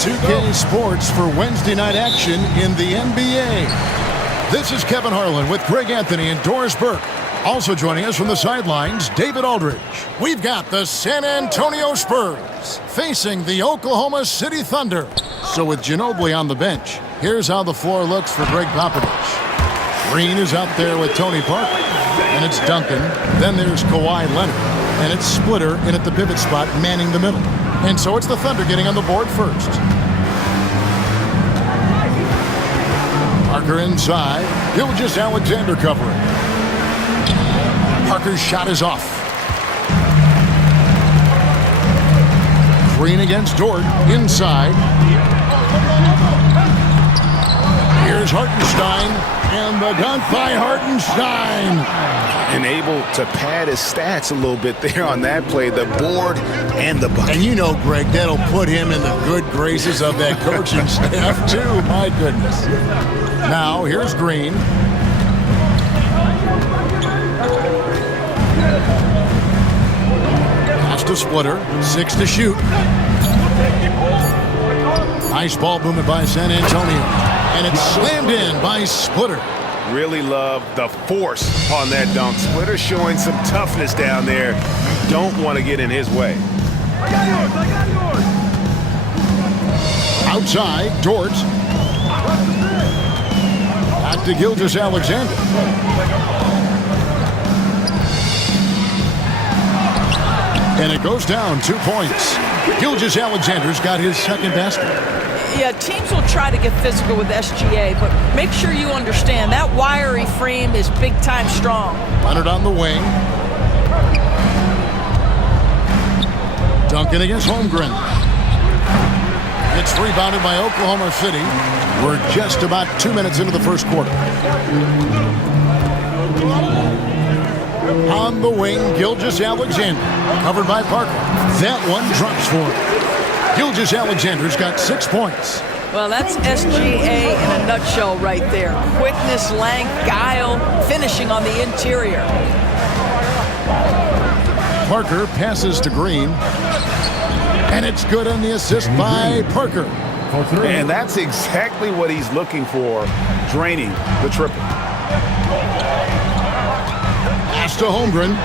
2K Sports for Wednesday night action in the NBA. This is Kevin Harlan with Greg Anthony and Doris Burke. Also joining us from the sidelines, David Aldridge. We've got the San Antonio Spurs facing the Oklahoma City Thunder. So with Ginobili on the bench, here's how the floor looks for Greg Popovich. Green is out there with Tony Parker, and it's Duncan. Then there's Kawhi Leonard, and it's Splitter in at the pivot spot, manning the middle. And so it's the Thunder getting on the board first. Parker inside. Gilgeous-Alexander covering. Parker's shot is off. Green against Dort. Inside. Here's Hartenstein. And the dunk by Hartenstein. And able to pad his stats a little bit there on that play. The board and the bucket. And you know, Greg, that'll put him in the good graces of that coaching staff, too. My goodness. Now, here's Green. Pass to Splitter. 6 to shoot. Nice ball movement by San Antonio. And it's slammed in by Splitter. Really love the force on that dunk. Splitter showing some toughness down there. You don't want to get in his way. I got yours. Outside, Dort. Back to Gilgeous-Alexander. And it goes down 2 points. Gilgeous-Alexander's got his second basket. Yeah, teams will try to get physical with SGA, but make sure you understand that wiry frame is big-time strong. Leonard on the wing. Duncan against Holmgren. It's rebounded by Oklahoma City. We're just about 2 minutes into the first quarter. On the wing, Gilgeous-Alexander. Covered by Parker. That one drops for him. Gilgeous-Alexander's got 6 points. Well, that's SGA in a nutshell right there. Quickness, length, guile, finishing on the interior. Parker passes to Green. And it's good on the assist by Parker. And that's exactly what he's looking for, draining the triple. Pass to Holmgren.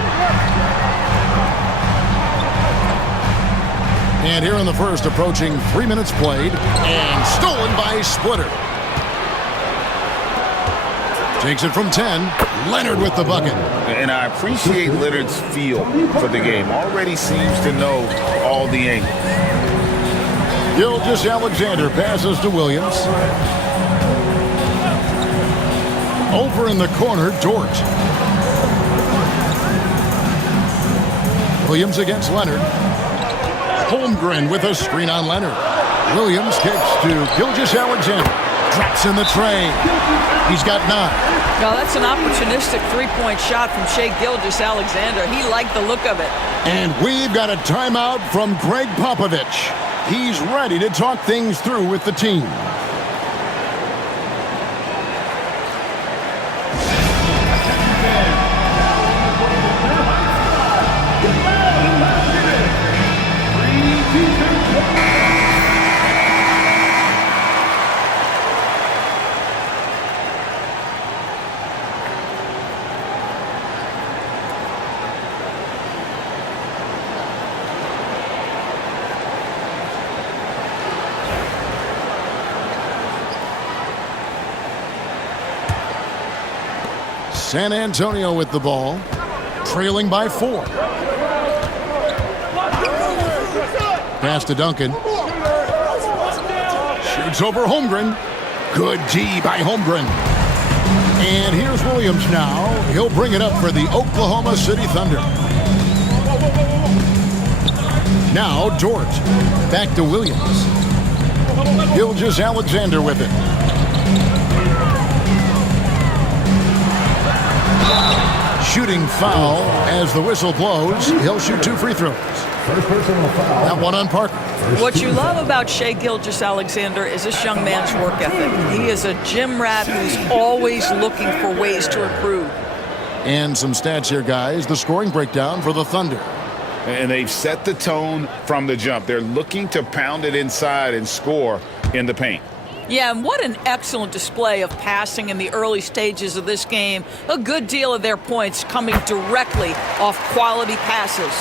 And here in the first, approaching 3 minutes played. And stolen by Splitter. Takes it from 10. Leonard with the bucket. And I appreciate Leonard's feel for the game. Already seems to know all the angles. Gilgeous-Alexander passes to Williams. Over in the corner, Dort. Williams against Leonard. Holmgren with a screen on Leonard. Williams kicks to Gilgeous-Alexander. Drops in the tray. He's got 9. Now that's an opportunistic three-point shot from Shai Gilgeous-Alexander. He liked the look of it. And we've got a timeout from Greg Popovich. He's ready to talk things through with the team. San Antonio with the ball, trailing by 4. Pass to Duncan. Shoots over Holmgren. Good D by Holmgren. And here's Williams now. He'll bring it up for the Oklahoma City Thunder. Now Dort. Back to Williams. Gilgeous-Alexander with it. Shooting foul as the whistle blows. He'll shoot 2 free throws. First personal foul. That one on Parker. What you love about Shai Gilgeous-Alexander is this young man's work ethic. He is a gym rat who's always looking for ways to improve. And some stats here, guys. The scoring breakdown for the Thunder. And they've set the tone from the jump. They're looking to pound it inside and score in the paint. Yeah, and what an excellent display of passing in the early stages of this game. A good deal of their points coming directly off quality passes.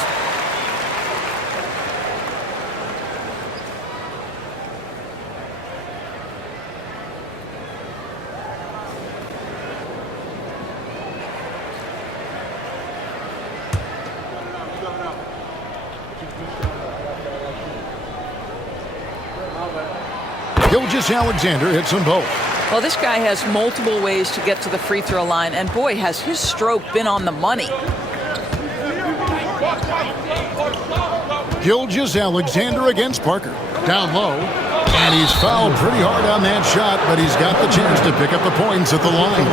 Gilgeous-Alexander hits them both. Well, this guy has multiple ways to get to the free throw line, and boy, has his stroke been on the money. Gilgeous-Alexander against Parker. Down low. And he's fouled pretty hard on that shot, but he's got the chance to pick up the points at the line.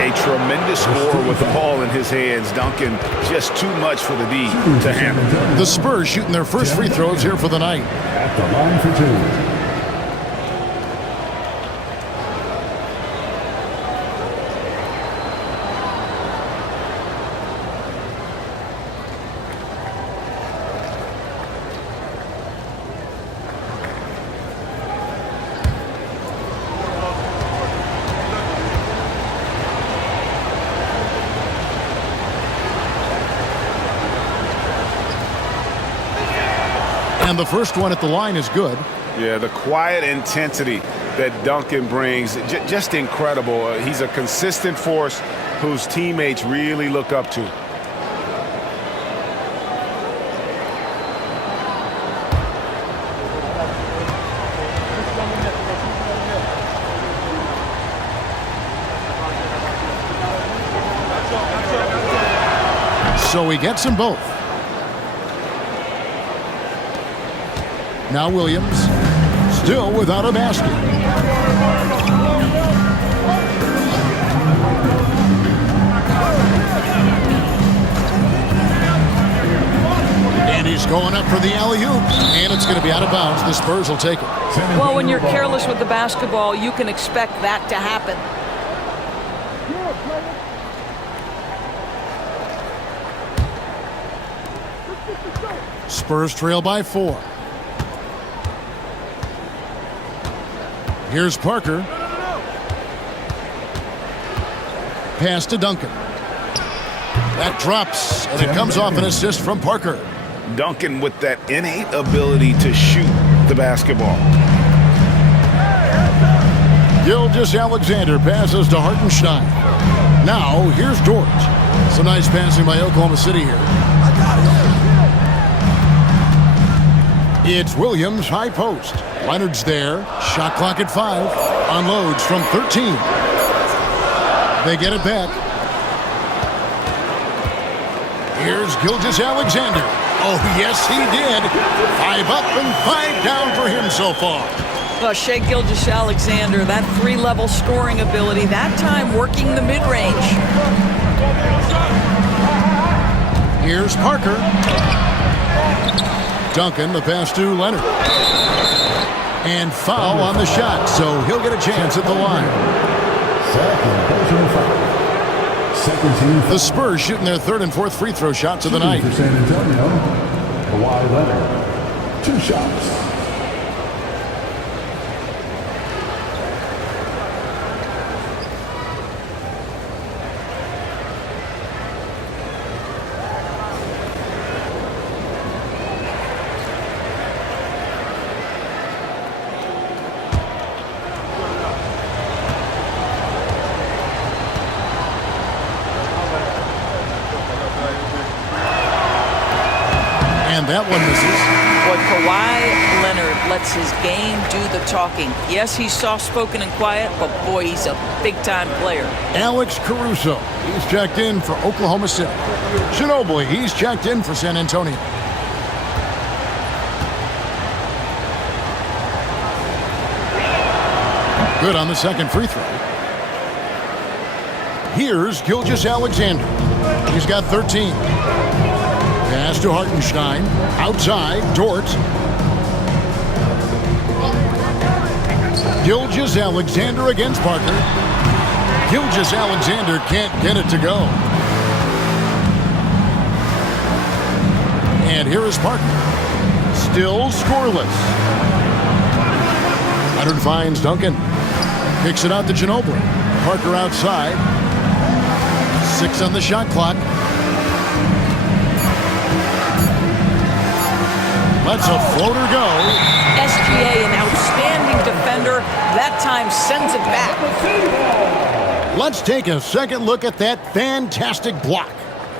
A tremendous score with the ball in his hands. Duncan, just too much for the D to handle. The Spurs shooting their first free throws here for the night. At the line for two. And the first one at the line is good. Yeah, the quiet intensity that Duncan brings, just incredible. He's a consistent force whose teammates really look up to. So he gets them both. Now Williams, still without a basket. And he's going up for the alley-oop. And it's going to be out of bounds. The Spurs will take it. Well, when you're careless with the basketball, you can expect that to happen. Spurs trail by 4. Here's Parker. Pass to Duncan. That drops, and it comes off an assist from Parker. Duncan with that innate ability to shoot the basketball. Gilgeous-Alexander passes to Hartenstein. Now, here's George. Some nice passing by Oklahoma City here. It's Williams, high post. Leonard's there. Shot clock at 5. Unloads from 13. They get it back. Here's Gilgeous-Alexander. Oh, yes, he did. 5 up and 5 down for him so far. Well, Shai Gilgeous-Alexander, that 3-level scoring ability, that time working the mid-range. Here's Parker. Duncan, the pass to Leonard. And foul on the shot, so he'll get a chance at the line. The Spurs shooting their third and fourth free throw shots of the night. For San Antonio, Kawhi Leonard. 2 shots. That one misses. Boy, Kawhi Leonard lets his game do the talking. Yes, he's soft-spoken and quiet, but boy, he's a big-time player. Alex Caruso, he's checked in for Oklahoma City. Ginobili, he's checked in for San Antonio. Good on the second free throw. Here's Gilgeous-Alexander. He's got 13. Pass to Hartenstein. Outside, Dort. Gilgeous-Alexander against Parker. Gilgeous-Alexander can't get it to go. And here is Parker. Still scoreless. Leonard finds Duncan. Kicks it out to Ginobili. Parker outside. 6 on the shot clock. Lets a floater go. SGA, an outstanding defender, that time sends it back. Let's take a second look at that fantastic block.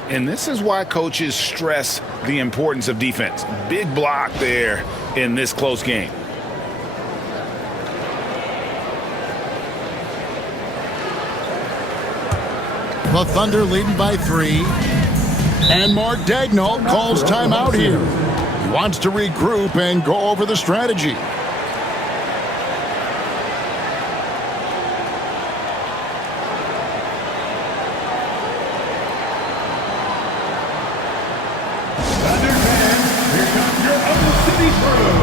And this is why coaches stress the importance of defense. Big block there in this close game. The Thunder leading by 3. And Mark Daigneault calls timeout here. He wants to regroup and go over the strategy. Thunder fans, here comes your Oklahoma City crew.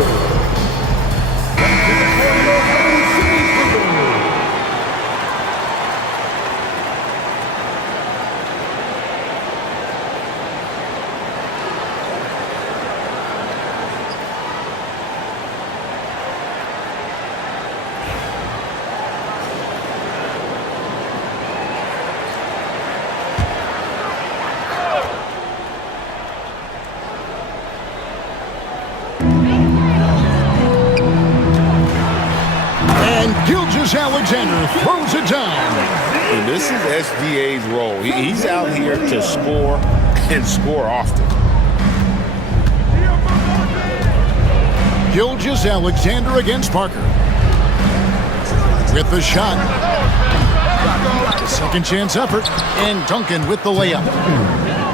Alexander throws it down. And this is SGA's role. He's out here to score and score often. Gilgeous-Alexander against Parker. With the shot. Second chance effort. And Duncan with the layup.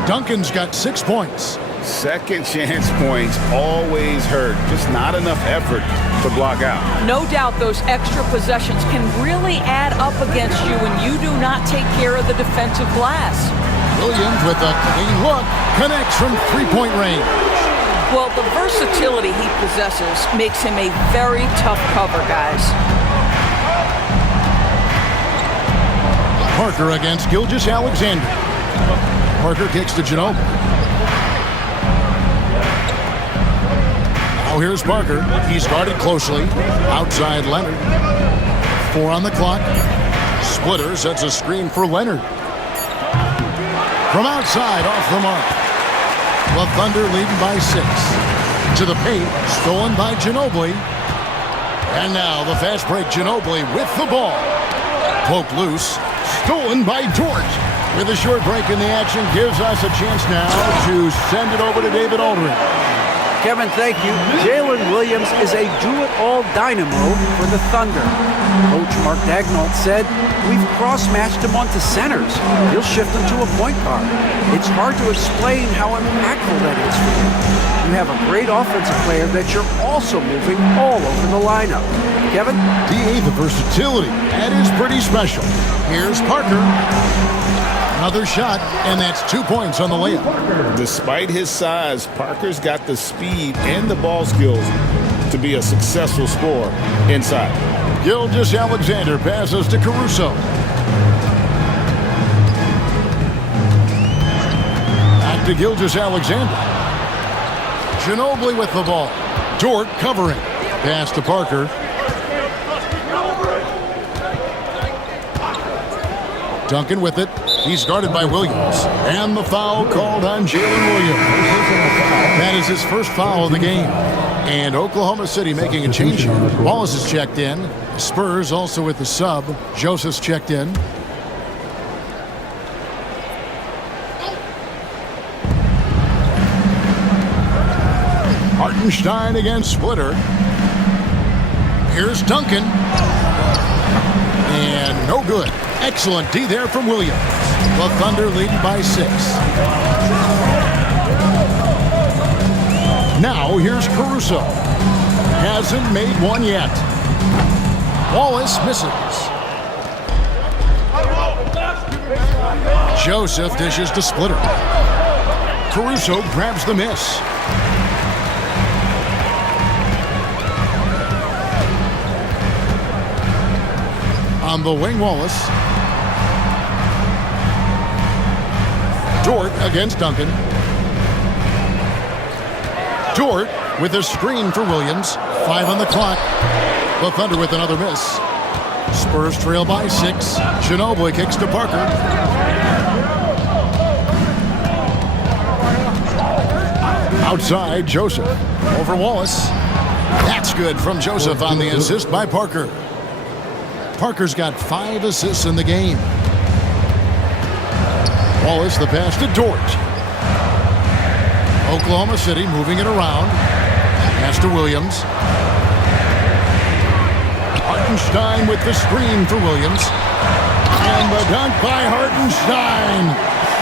Duncan's got 6 points. Second chance points always hurt. Just not enough effort to block out. No doubt those extra possessions can really add up against you when you do not take care of the defensive glass. Williams with a clean look. Connects from three-point range. Well, the versatility he possesses makes him a very tough cover, guys. Parker against Gilgeous-Alexander. Parker kicks to Ginobili. Now here's Parker. He's guarded closely. Outside Leonard. 4 on the clock. Splitter sets a screen for Leonard. From outside, off the mark. The Thunder leading by 6. To the paint, stolen by Ginobili. And now the fast break, Ginobili with the ball. Poked loose, stolen by Dort. With a short break in the action, gives us a chance now to send it over to David Aldridge. Kevin, thank you. Jalen Williams is a do-it-all dynamo for the Thunder. Coach Mark Daigneault said, "We've cross-matched him onto centers. He'll shift him to a point guard. It's hard to explain how impactful that is for you. You have a great offensive player that you're also moving all over the lineup." Kevin? DA, the versatility. That is pretty special. Here's Parker. Another shot, and that's 2 points on the layup. Despite his size, Parker's got the speed and the ball skills to be a successful scorer inside. Gilgeous-Alexander passes to Caruso. Back to Gilgeous-Alexander. Ginobili with the ball. Dort covering. Pass to Parker. Duncan with it. He's guarded by Williams. And the foul called on Jalen Williams. That is his first foul of the game. And Oklahoma City making a change here. Wallace is checked in. Spurs also with the sub. Joseph's checked in. Hartenstein against Splitter. Here's Duncan. And no good. Excellent D there from Williams. The Thunder leading by 6. Now here's Caruso. Hasn't made one yet. Wallace misses. Joseph dishes to Splitter. Caruso grabs the miss. On the wing, Wallace. Dort against Duncan. Dort with a screen for Williams. 5 on the clock. The Thunder with another miss. Spurs trail by 6. Ginobili kicks to Parker. Outside, Joseph. Over Wallace. That's good from Joseph on the assist by Parker. Parker's got 5 assists in the game. Wallace, the pass to Dort. Oklahoma City moving it around. Pass to Williams. Hartenstein with the screen for Williams. And the dunk by Hartenstein.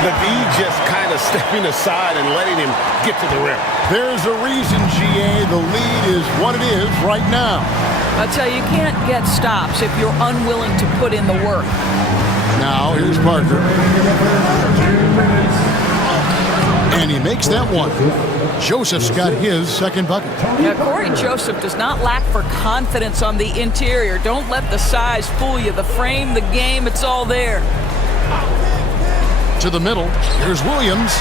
The D just kind of stepping aside and letting him get to the rim. There's a reason, GA, the lead is what it is right now. I tell you, you can't get stops if you're unwilling to put in the work. Now, here's Parker. And he makes that one. Joseph's got his second bucket. Yeah, Corey Joseph does not lack for confidence on the interior. Don't let the size fool you. The frame, the game, it's all there. To the middle. Here's Williams.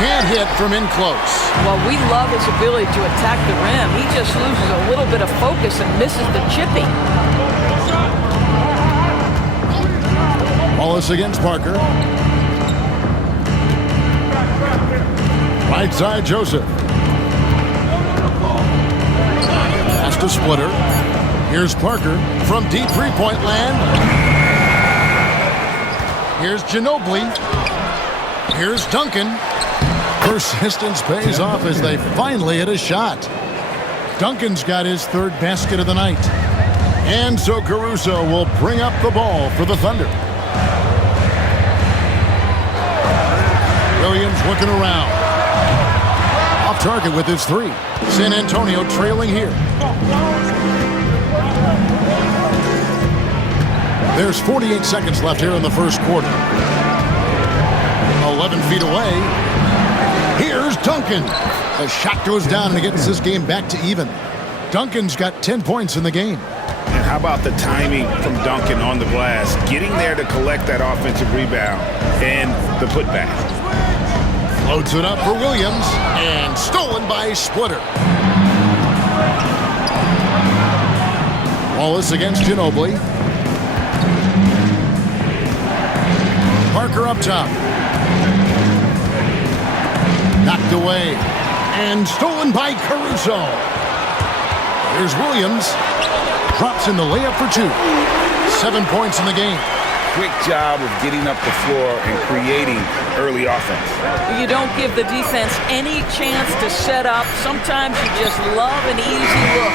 Can't hit from in close. Well, we love his ability to attack the rim. He just loses a little bit of focus and misses the chipping. Wallace against Parker. Right side, Joseph. Pass to Splitter. Here's Parker from deep three-point land. Here's Ginobili. Here's Duncan. Persistence pays off as they finally hit a shot. Duncan's got his 3rd basket of the night. And so Caruso will bring up the ball for the Thunder. Williams looking around. Off target with his 3. San Antonio trailing here. There's 48 seconds left here in the first quarter. 11 feet away. Here's Duncan. The shot goes down and it gets this game back to even. Duncan's got 10 points in the game. And how about the timing from Duncan on the glass? Getting there to collect that offensive rebound and the putback. Loads it up for Williams. And stolen by Splitter. Wallace against Ginobili. Parker up top. Knocked away. And stolen by Caruso. Here's Williams. Drops in the layup for 2. 7 points in the game. Quick job of getting up the floor and creating early offense. You don't give the defense any chance to set up. Sometimes you just love an easy look.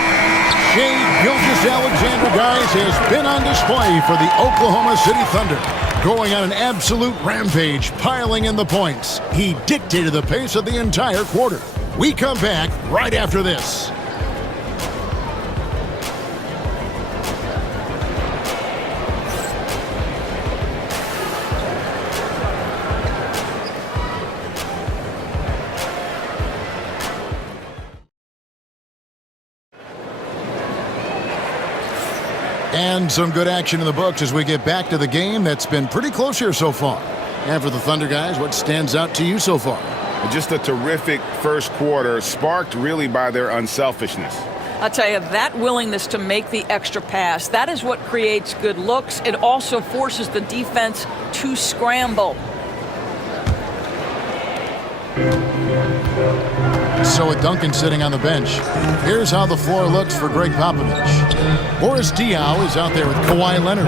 Shai Gilgeous-Alexander, guys, has been on display for the Oklahoma City Thunder. Going on an absolute rampage, piling in the points. He dictated the pace of the entire quarter. We come back right after this. And some good action in the books as we get back to the game that's been pretty close here so far. And for the Thunder guys, what stands out to you so far? Just a terrific first quarter, sparked really by their unselfishness. I'll tell you, that willingness to make the extra pass, that is what creates good looks. It also forces the defense to scramble. So with Duncan sitting on the bench, here's how the floor looks for Greg Popovich. Boris Diaw is out there with Kawhi Leonard.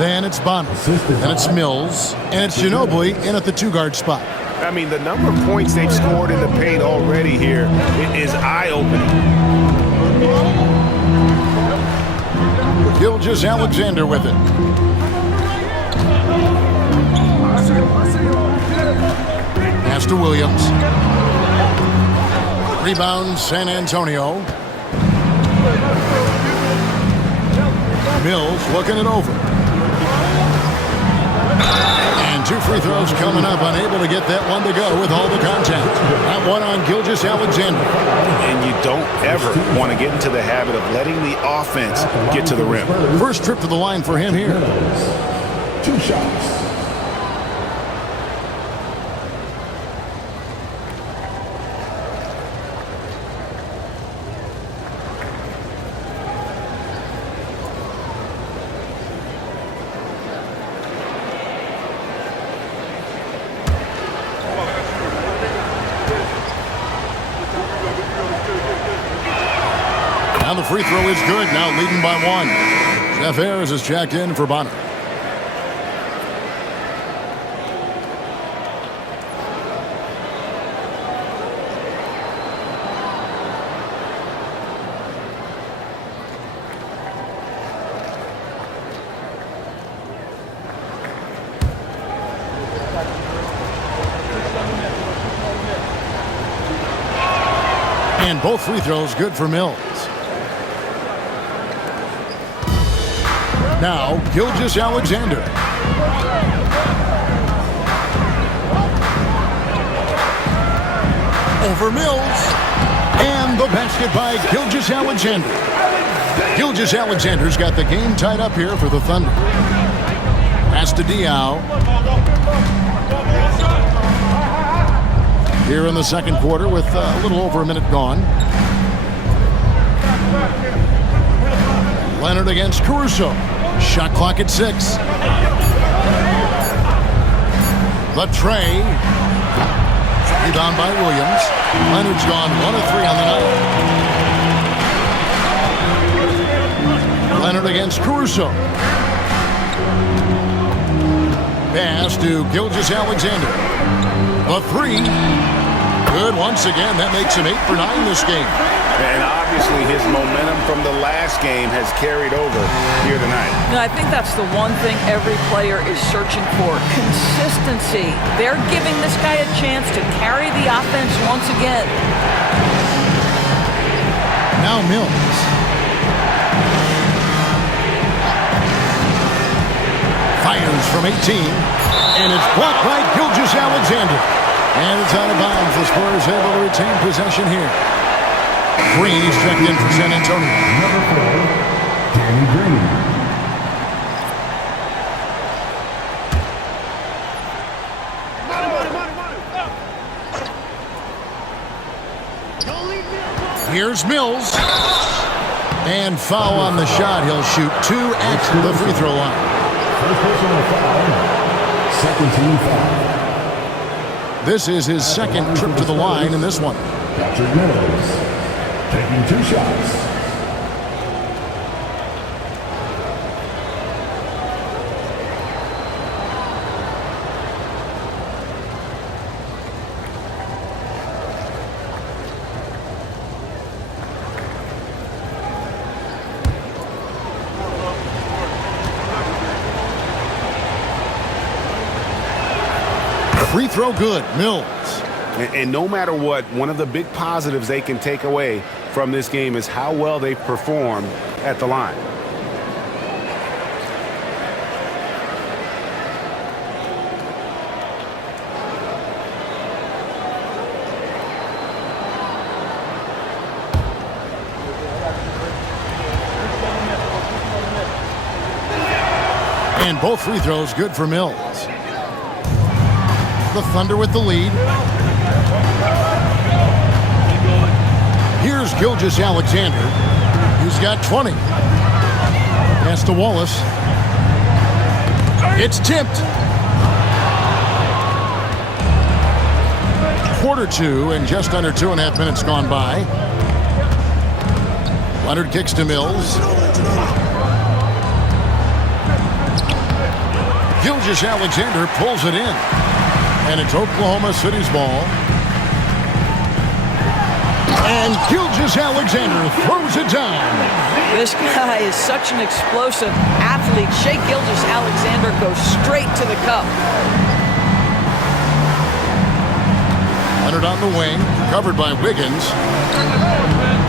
Then it's Bonner. Then it's Mills. And it's Ginobili in at the 2-guard spot. I mean, the number of points they've scored in the paint already here is eye-opening. Gilgeous-Alexander with it. Pass to Williams. Rebound, San Antonio. Mills looking it over. And 2 free throws coming up, unable to get that one to go with all the contact. That one on Gilgeous-Alexander. And you don't ever want to get into the habit of letting the offense get to the rim. First trip to the line for him here. 2 shots. free throw is good, now leading by 1. Jeff Ayers is checked in for Bonner. And both free throws good for Mills. Now, Gilgeous-Alexander. Over Mills. And the basket by Gilgeous-Alexander. Gilgeous-Alexander's got the game tied up here for the Thunder. Pass to Diaw. Here in the second quarter with a little over a minute gone. Leonard against Caruso. Shot clock at 6. The tray. Rebound by Williams. Leonard's gone 1 of 3 on the night. Leonard against Caruso. Pass to Gilgeous-Alexander. The 3. Good once again. That makes him 8 for 9 this game. And obviously his momentum from the last game has carried over here tonight. I think that's the one thing every player is searching for. Consistency. They're giving this guy a chance to carry the offense once again. Now Mills. Fires from 18. And it's blocked by Gilgeous-Alexander. And it's out of bounds. The Spurs able to retain possession here. Green is checked in for San Antonio. Number 4, Danny Green. Here's Mills. And foul on the shot. He'll shoot 2 at the free throw line. First personal foul. Second team foul. This is his second trip to the line in this one. Patrick Mills taking 2 shots. Free throw good, Mills. And no matter what, one of the big positives they can take away from this game is how well they performed at the line. And both free throws good for Mills. The Thunder with the lead. Here's Gilgeous-Alexander. He's got 20. Pass to Wallace. It's tipped. Quarter 2 and just under 2.5 minutes gone by. Leonard kicks to Mills. Gilgeous-Alexander pulls it in. And it's Oklahoma City's ball. And Gilgeous-Alexander throws it down. This guy is such an explosive athlete. Shai Gilgeous-Alexander goes straight to the cup. Leonard on the wing, covered by Wiggins.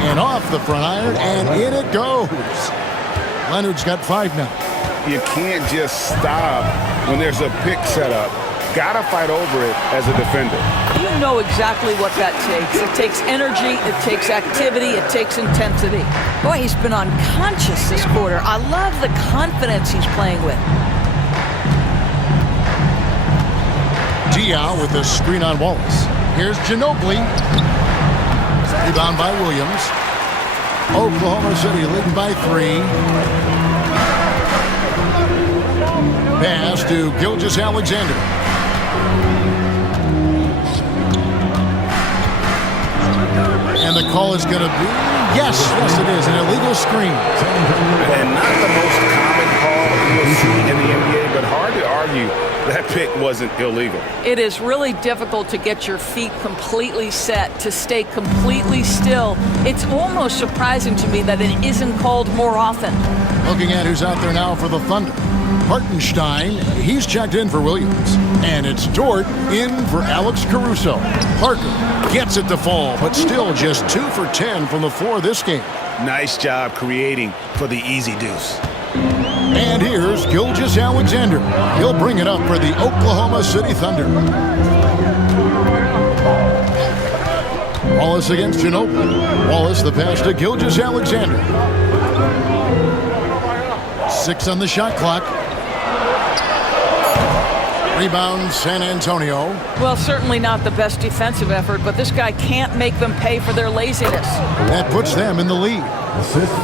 And off the front iron, and in it goes. Leonard's got 5 now. You can't just stop when there's a pick set up. Gotta fight over it as a defender. You know exactly what that takes. It takes energy, it takes activity, it takes intensity. Boy, he's been unconscious this quarter. I love the confidence he's playing with. Diaw with the screen on Wallace. Here's Ginobili. Rebound by Williams. Oklahoma City leading by 3. Pass to Gilgeous-Alexander. And the call is going to be Yes, it is. An illegal screen. And not the most common call you'll see in the NBA, but hard to argue that pick wasn't illegal. It is really difficult to get your feet completely set, to stay completely still. It's almost surprising to me that it isn't called more often. Looking at who's out there now for the Thunder. Hartenstein, he's checked in for Williams. And it's Dort in for Alex Caruso. Parker gets it to fall, but still just 2 for 10 from the floor this game. Nice job creating for the easy deuce. And here's Gilgeous-Alexander. He'll bring it up for the Oklahoma City Thunder. Wallace against Ginobili. Wallace the pass to Gilgeous-Alexander. 6 on the shot clock. Rebound San Antonio. Well, certainly not the best defensive effort, but this guy can't make them pay for their laziness. That puts them in the lead.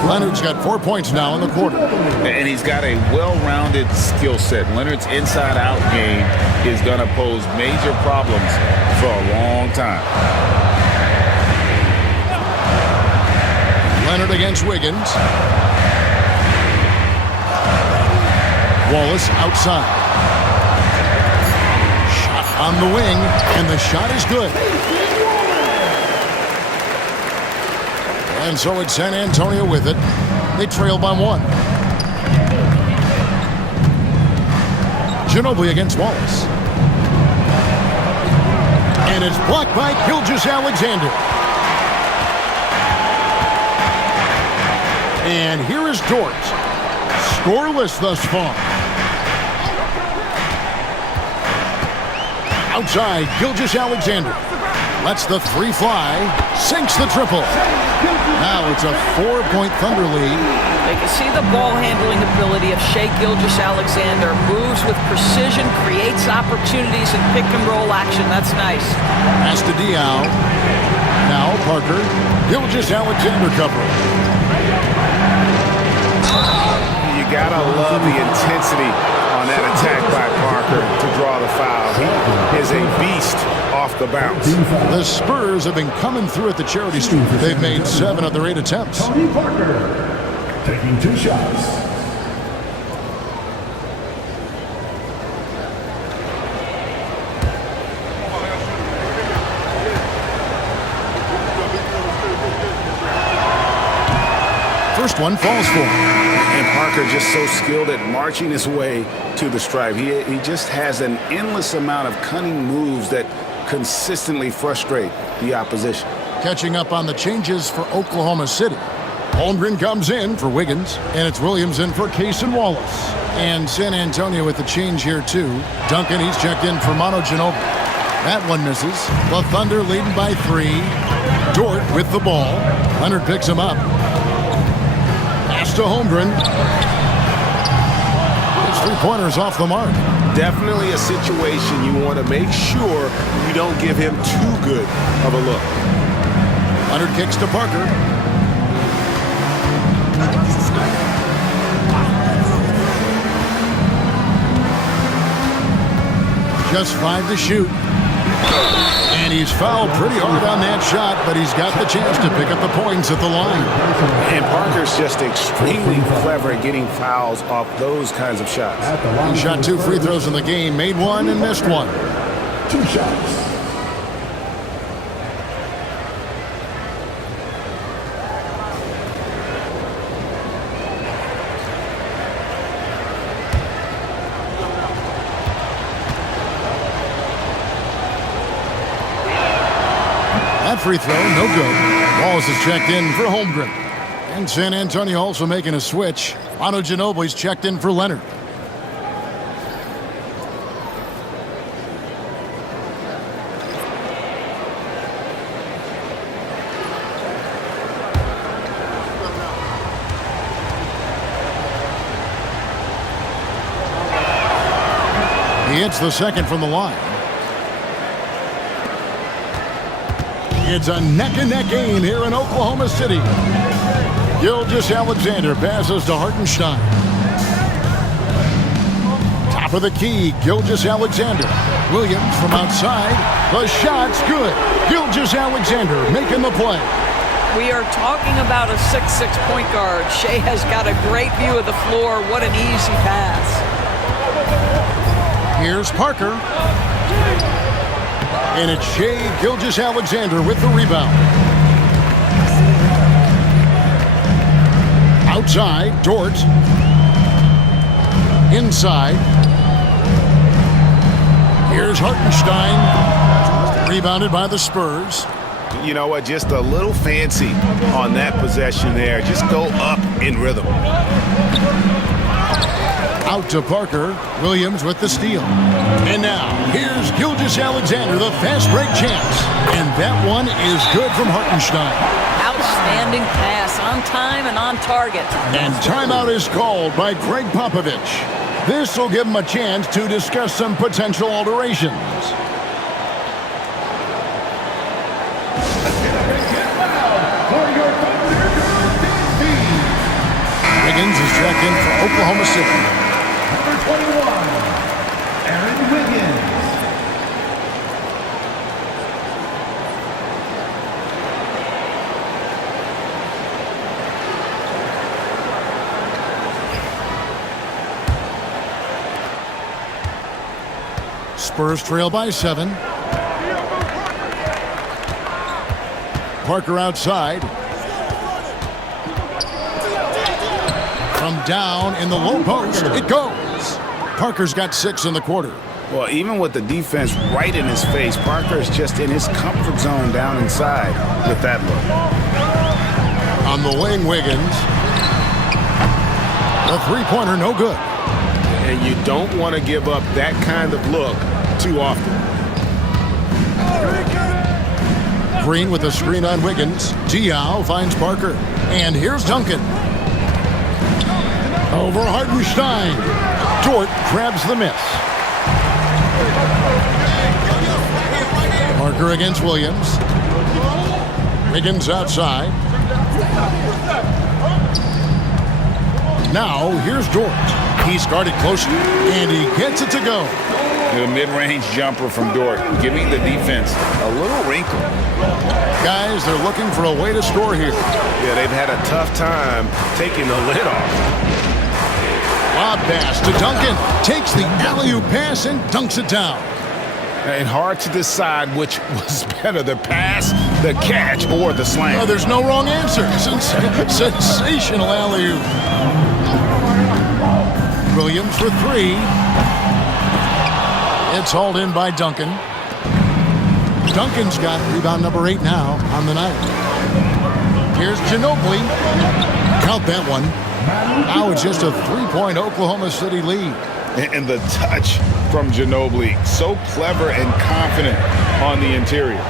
Leonard's got 4 points now in the quarter. And he's got a well-rounded skill set. Leonard's inside-out game is going to pose major problems for a long time. Leonard against Wiggins. Wallace outside. Shot on the wing, and the shot is good. And so it's San Antonio with it. They trail by 1. Ginobili against Wallace. And it's blocked by Gilgeous-Alexander. And here is Dort. Scoreless thus far. Outside, Gilgeous-Alexander. Lets the 3 fly. Sinks the triple. Now it's a 4-point Thunder lead. They can see the ball handling ability of Shai Gilgeous-Alexander. Moves with precision, creates opportunities in pick and roll action. That's nice. Pass to Diaw. Now Parker. Gilgeous-Alexander covering. You gotta love the intensity on that attack by Parker to draw the foul. He is a beast off the bounce. The Spurs have been coming through at the charity stripe. They've made 7 of their 8 attempts. Tony Parker taking 2 shots. First one falls for him. And Parker just so skilled at marching his way to the stripe. He just has an endless amount of cunning moves that consistently frustrate the opposition. Catching up on the changes for Oklahoma City. Holmgren comes in for Wiggins, and it's Williams in for Case and Wallace. And San Antonio with the change here, too. Duncan, he's checked in for Manu Ginobili. That one misses. The Thunder leading by 3. Dort with the ball. Leonard picks him up. Pass to Holmgren. His 3-pointers off the mark. Definitely a situation you want to make sure you don't give him too good of a look. Leonard kicks to Parker. Just 5 to shoot. And he's fouled pretty hard on that shot, but he's got the chance to pick up the points at the line. And Parker's just extremely clever at getting fouls off those kinds of shots. He shot 2 free throws in the game, made 1 and missed 1. 2 shots. That free throw, no good. Wallace is checked in for Holmgren. And San Antonio also making a switch. Manu Ginobili's checked in for Leonard. He hits the second from the line. It's a neck-and-neck game here in Oklahoma City. Gilgeous-Alexander passes to Hartenstein. Top of the key, Gilgeous-Alexander. Williams from outside. The shot's good. Gilgeous-Alexander making the play. We are talking about a 6'6" point guard. Shea has got a great view of the floor. What an easy pass. Here's Parker. And it's Shea Gilgeous-Alexander with the rebound. Outside, Dort. Inside. Here's Hartenstein. Rebounded by the Spurs. You know what? Just a little fancy on that possession there. Just go up in rhythm. Out to Parker. Williams with the steal. And now, here's Gilgeous-Alexander, the fast break chance. And that one is good from Hartenstein. Outstanding pass, on time and on target. And timeout is called by Greg Popovich. This will give him a chance to discuss some potential alterations. Wiggins is checked in for Oklahoma City. Number 21, Aaron Wiggins. Spurs trail by 7. Parker outside. From down in the low post, it goes. Parker's got 6 in the quarter. Well, even with the defense right in his face, Parker's just in his comfort zone down inside with that look. On the wing, Wiggins. The three-pointer, no good. And you don't want to give up that kind of look too often. Green with a screen on Wiggins. Diaw finds Parker. And here's Duncan. Over Hartenstein. Dort grabs the miss. Parker against Williams. Wiggins outside. Now here's Dort. He's guarded closely, and he gets it to go. The mid-range jumper from Dort, giving the defense a little wrinkle. Guys, they're looking for a way to score here. Yeah, they've had a tough time taking the lid off. Lob pass to Duncan. Takes the alley-oop pass and dunks it down. And hard to decide which was better, the pass, the catch, or the slam. Oh, there's no wrong answer. Sensational alley-oop. Williams for 3. It's hauled in by Duncan. Duncan's got rebound number 8 now on the night. Here's Ginobili. Count that one. Now it's just a 3-point Oklahoma City lead. And the touch from Ginobili, so clever and confident on the interior.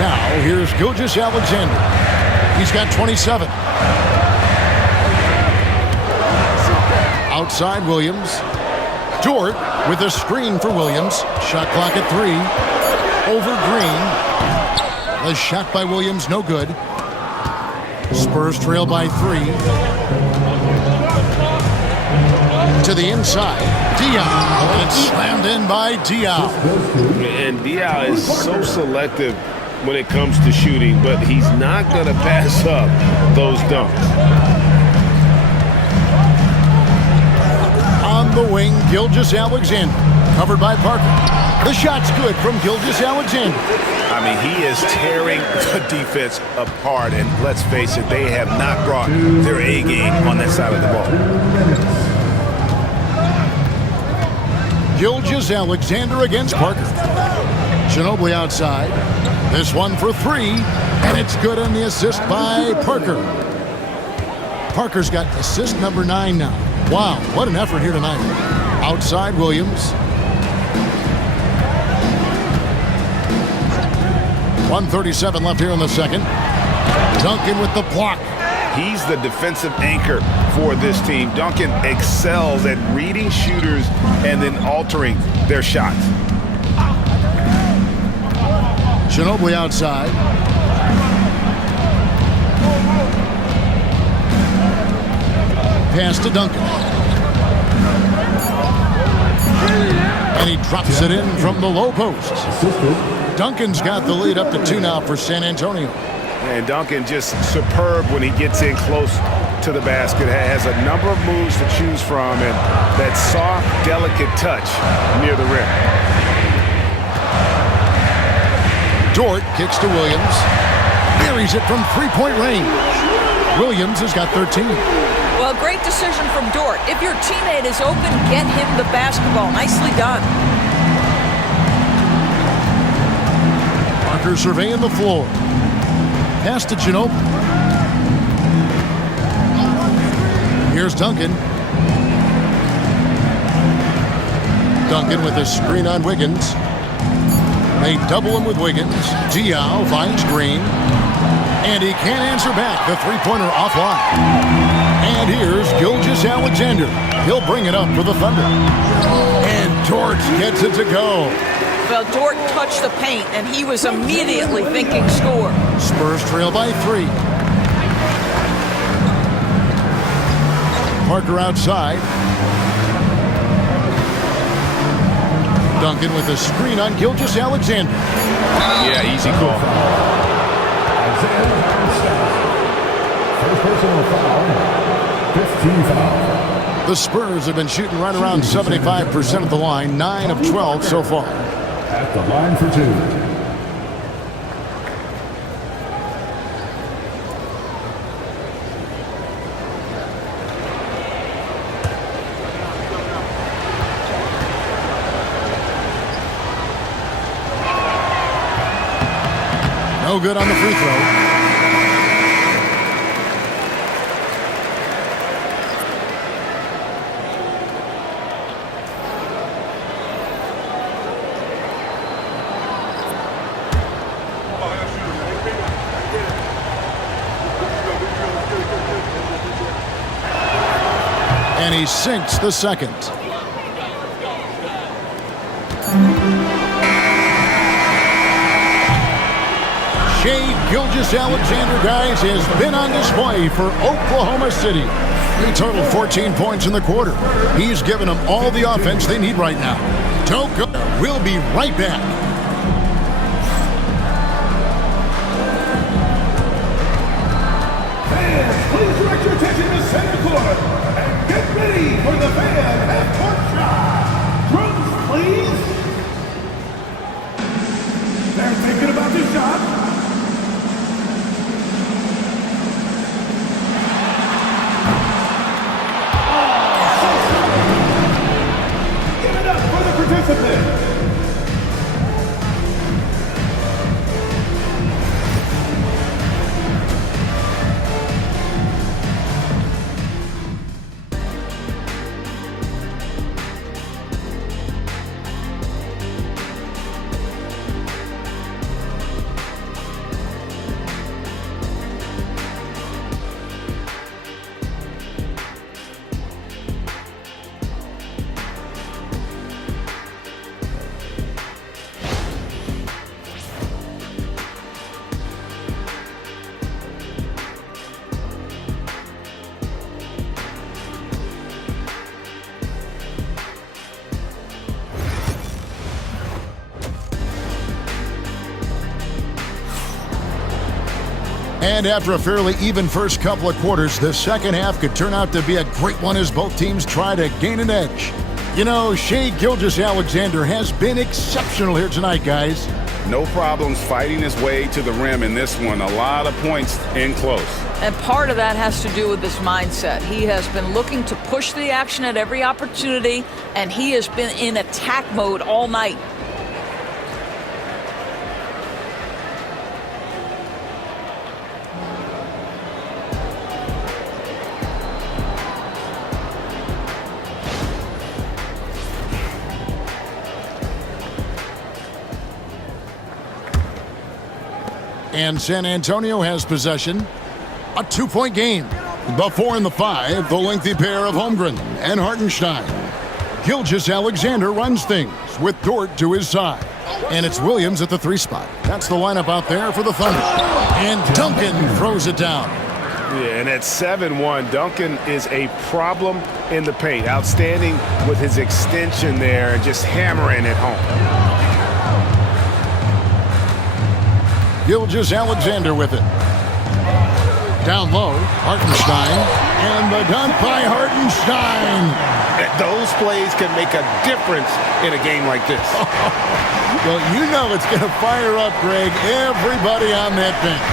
Now here's Gilgeous-Alexander. He's got 27. Outside Williams. Dort with a screen for Williams. Shot clock at 3. Over Green. The shot by Williams, no good. Spurs trail by 3. To the inside. Diaw. It's slammed in by Diaw. And Diaw is so selective when it comes to shooting, but he's not going to pass up those dunks. On the wing, Gilgeous-Alexander. Covered by Parker. The shot's good from Gilgeous-Alexander. I mean, he is tearing the defense apart, and let's face it, they have not brought their A game on that side of the ball. Gilgeous-Alexander against Parker. Ginobili outside. This one for 3, and it's good on the assist by Parker. Parker's got assist number 9 now. Wow, what an effort here tonight. Outside Williams. 1:37 left here in the second. Duncan with the block. He's the defensive anchor for this team. Duncan excels at reading shooters and then altering their shots. Ginobili outside. Pass to Duncan. And he drops it in from the low post. Duncan's got the lead up to 2 now for San Antonio. And Duncan just superb when he gets in close to the basket. Has a number of moves to choose from, and that soft, delicate touch near the rim. Dort kicks to Williams. Buries it from three-point range. Williams has got 13. Well, great decision from Dort. If your teammate is open, get him the basketball. Nicely done. Parker surveying the floor. Pass to Ginobili. Here's Duncan. Duncan with a screen on Wiggins. They double him with Wiggins. Diaw finds Green. And he can't answer back. The three-pointer offline. And here's Gilgeous-Alexander. He'll bring it up for the Thunder. And Dort gets it to go. Well, Dort touched the paint, and he was immediately thinking score. Spurs trail by 3. Parker outside. Duncan with a screen on Gilgeous-Alexander. Yeah, easy call. First personal foul. 15 foul. The Spurs have been shooting right around 75% of the line, 9 of 12 so far. At the line for 2. No good on the free throw. And he sinks the second. Shai Gilgeous-Alexander, guys, has been on display for Oklahoma City. He totaled 14 points in the quarter. He's given them all the offense they need right now. Don't go. We'll be right back. Fans, please direct your attention to center court and get ready for the fan half-court shot. Drums, please. They're thinking about the shot. Give it up for the participant. And after a fairly even first couple of quarters, the second half could turn out to be a great one as both teams try to gain an edge. You know, Shai Gilgeous-Alexander has been exceptional here tonight, guys. No problems fighting his way to the rim in this one. A lot of points in close. And part of that has to do with his mindset. He has been looking to push the action at every opportunity, and he has been in attack mode all night. And San Antonio has possession. A 2-point game. The 4 and the 5, the lengthy pair of Holmgren and Hartenstein. Gilgeous-Alexander runs things with Dort to his side. And it's Williams at the 3 spot. That's the lineup out there for the Thunder. And Duncan throws it down. Yeah, and at 7-1, Duncan is a problem in the paint. Outstanding with his extension there and just hammering it home. Gilgeous-Alexander with it. Down low, Hartenstein. And the dunk by Hartenstein. Those plays can make a difference in a game like this. Well, you know it's going to fire up, Greg, everybody on that bench.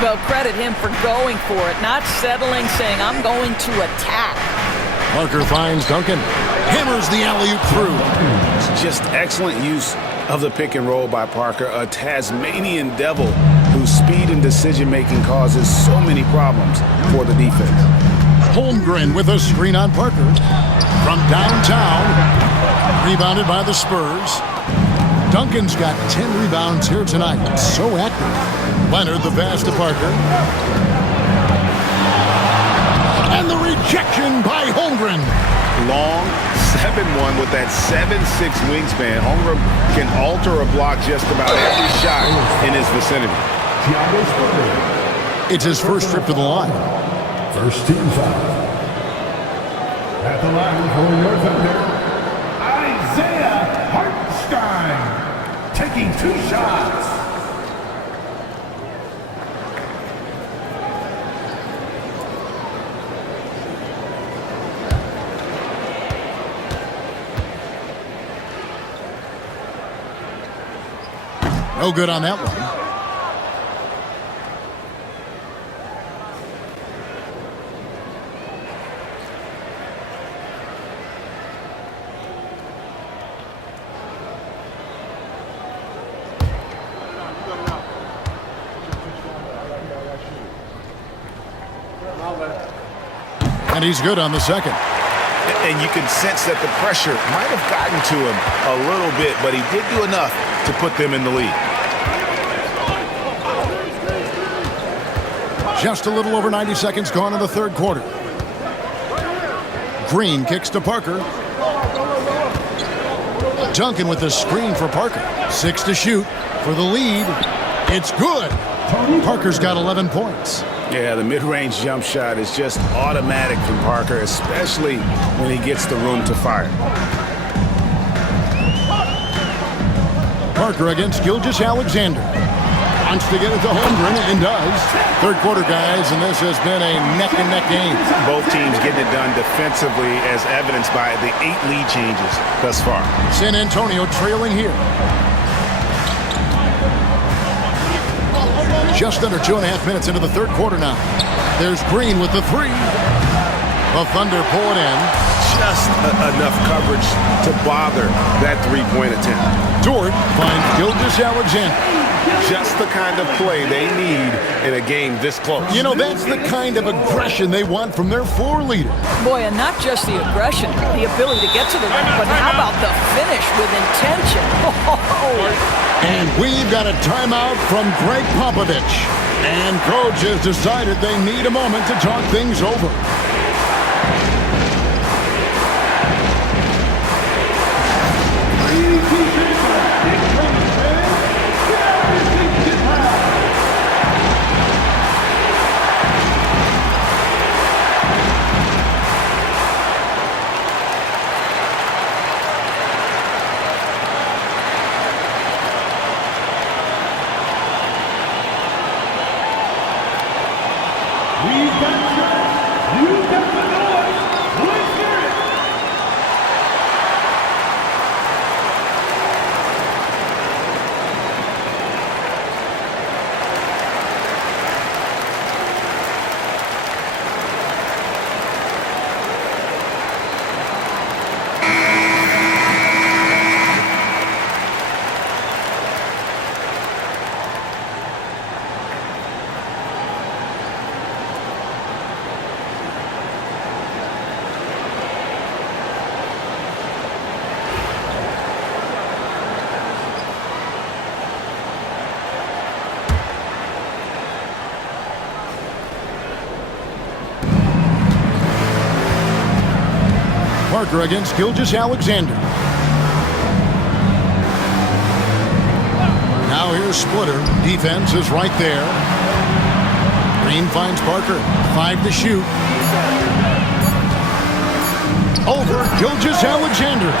Well, credit him for going for it, not settling, saying, I'm going to attack. Parker finds Duncan. Hammers the alley-oop through. It's just excellent use of the pick and roll by Parker, a Tasmanian devil whose speed and decision-making causes so many problems for the defense. Holmgren with a screen on Parker. From downtown, rebounded by the Spurs. Duncan's got 10 rebounds here tonight. So active. Leonard the pass to Parker. And the rejection by Holmgren. Long 7-1 with that 7'6" wingspan. Holmgren can alter a block just about every shot in his vicinity. It's his first trip to the line. First team foul. At the line for your Thunder, Isaiah Hartenstein, taking 2 shots. No good on that one. And he's good on the second. And you can sense that the pressure might have gotten to him a little bit, but he did do enough to put them in the lead. Just a little over 90 seconds gone in the third quarter. Green kicks to Parker. Duncan with the screen for Parker. 6 to shoot for the lead. It's good. Parker's got 11 points. Yeah, the mid-range jump shot is just automatic from Parker, especially when he gets the room to fire. Parker against Gilgeous-Alexander. Wants to get it to Holmgren and does. Third quarter, guys, and this has been a neck-and-neck game. Both teams getting it done defensively, as evidenced by the 8 lead changes thus far. San Antonio trailing here. Just under 2.5 minutes into the third quarter now. There's Green with the 3. The Thunder pull it in. Just enough coverage to bother that 3-point attempt. Dort finds Gilgeous-Alexander. Just the kind of play they need in a game this close. You know, that's the kind of aggression they want from their floor leader. Boy, and not just the aggression, the ability to get to the rim, but how about the finish with intention? And we've got a timeout from Greg Popovich. And coach has decided they need a moment to talk things over. Parker against Gilgeous-Alexander. Now here's Splitter. Defense is right there. Green finds Parker. 5 to shoot. Over Gilgeous-Alexander.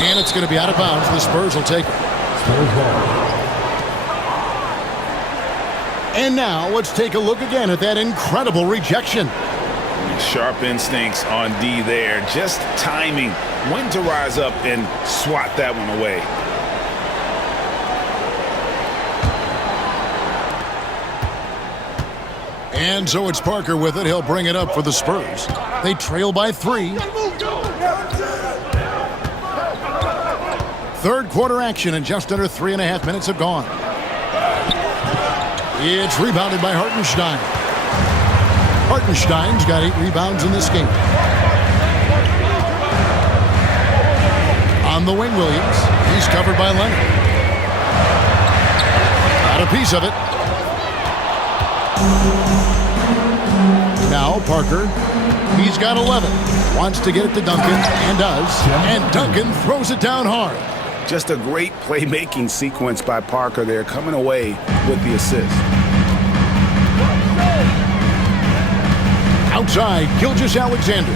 And it's going to be out of bounds. The Spurs will take it. Spurs ball. And now let's take a look again at that incredible rejection. Sharp instincts on D there. Just timing when to rise up and swat that one away. And so it's Parker with it. He'll bring it up for the Spurs. They trail by 3. Third quarter action, and just under 3.5 minutes have gone. It's rebounded by Hartenstein. Hartenstein's got 8 rebounds in this game. On the wing, Williams. He's covered by Leonard. Got a piece of it. Now Parker. He's got 11. Wants to get it to Duncan, and does. And Duncan throws it down hard. Just a great playmaking sequence by Parker there, coming away with the assist. Outside, Gilgeous-Alexander.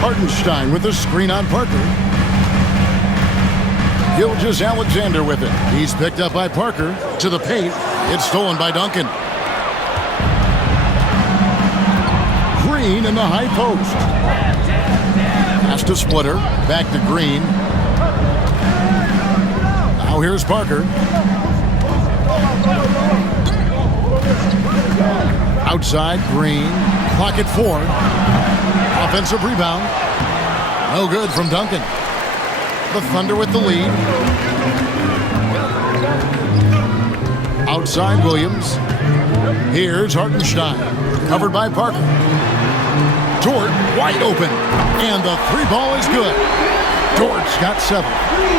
Hartenstein with the screen on Parker. Gilgeous-Alexander with it. He's picked up by Parker. To the paint. It's stolen by Duncan. Green in the high post. Pass to Splitter. Back to Green. Now here's Parker. Outside, Green. Clock at 4. Offensive rebound. No good from Duncan. The Thunder with the lead. Outside, Williams. Here's Hartenstein. Covered by Parker. Dort wide open. And the 3-ball is good. Dort's got 7.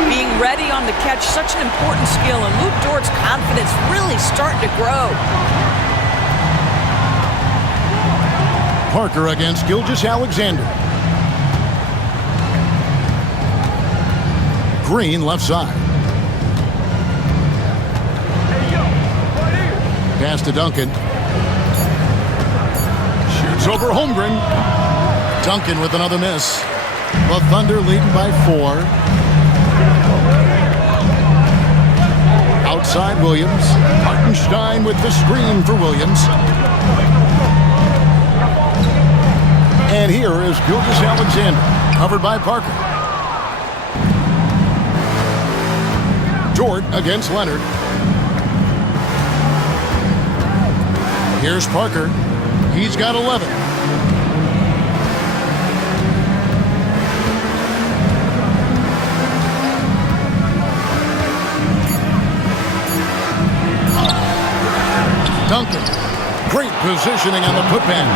Being ready on the catch, such an important skill, and Luke Dort's confidence really starting to grow. Parker against Gilgeous-Alexander. Green left side. Pass to Duncan. Shoots over Holmgren. Duncan with another miss. The Thunder leading by 4. Outside Williams. Hartenstein with the screen for Williams. And here is Gilgeous-Alexander, covered by Parker. Dort against Leonard. Here's Parker. He's got 11. Duncan. Great positioning on the putback.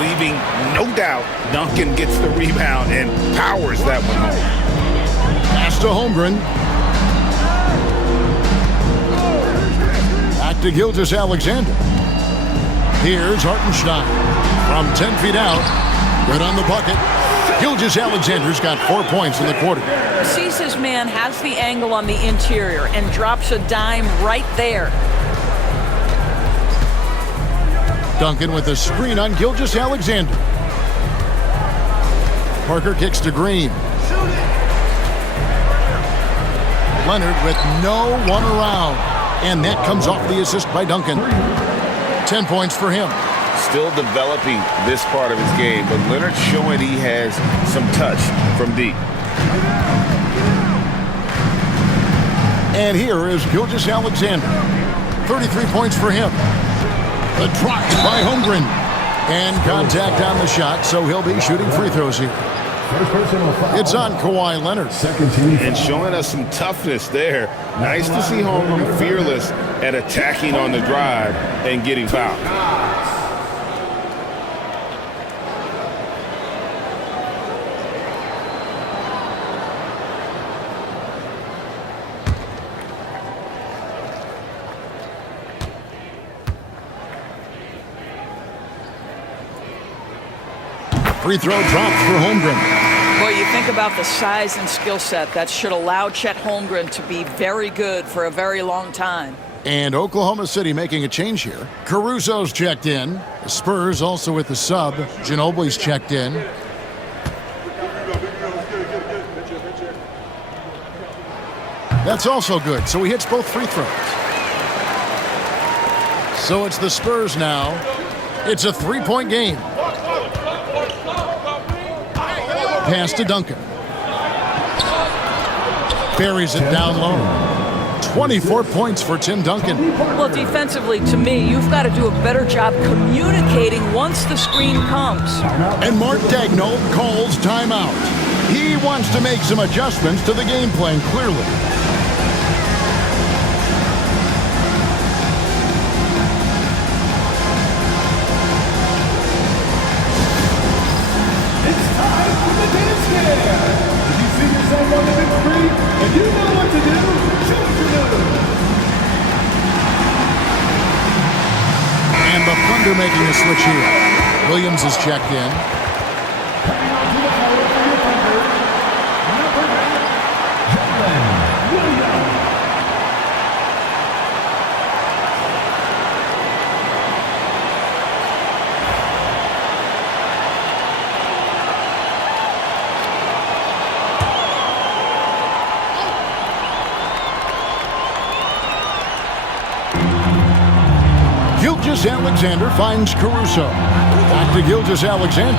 Leaving no doubt, Duncan gets the rebound and powers that one home. Pass to Holmgren. Back to Gilgeous-Alexander. Here's Hartenstein. From 10 feet out. Good on the bucket. Gilgeous-Alexander's got 4 points in the quarter. Sees his man, has the angle on the interior, and drops a dime right there. Duncan with a screen on Gilgeous-Alexander. Parker kicks to Green. Leonard with no one around. And that comes off the assist by Duncan. 10 points for him. Still developing this part of his game, but Leonard's showing he has some touch from deep. And here is Gilgeous-Alexander. 33 points for him. The drive by Holmgren. And contact on the shot, so he'll be shooting free throws here. It's on Kawhi Leonard. And showing us some toughness there. Nice to see Holmgren fearless at attacking on the drive and getting fouled. Free throw dropped for Holmgren. Boy, you think about the size and skill set that should allow Chet Holmgren to be very good for a very long time. And Oklahoma City making a change here. Caruso's checked in. The Spurs also with the sub. Ginobili's checked in. That's also good, so he hits both free throws. So it's the Spurs now. It's a three-point game. Pass to Duncan. Buries it down low. 24 points for Tim Duncan. Well, defensively, to me, you've got to do a better job communicating once the screen comes. And Mark Daigneault calls timeout. He wants to make some adjustments to the game plan, clearly. It's time for the dance game. If you see yourself on the big screen and you know what to do, show us your move. And the Thunder making a switch here. Williams is checked in. Gilgeous-Alexander finds Caruso. Back to Gilgeous-Alexander.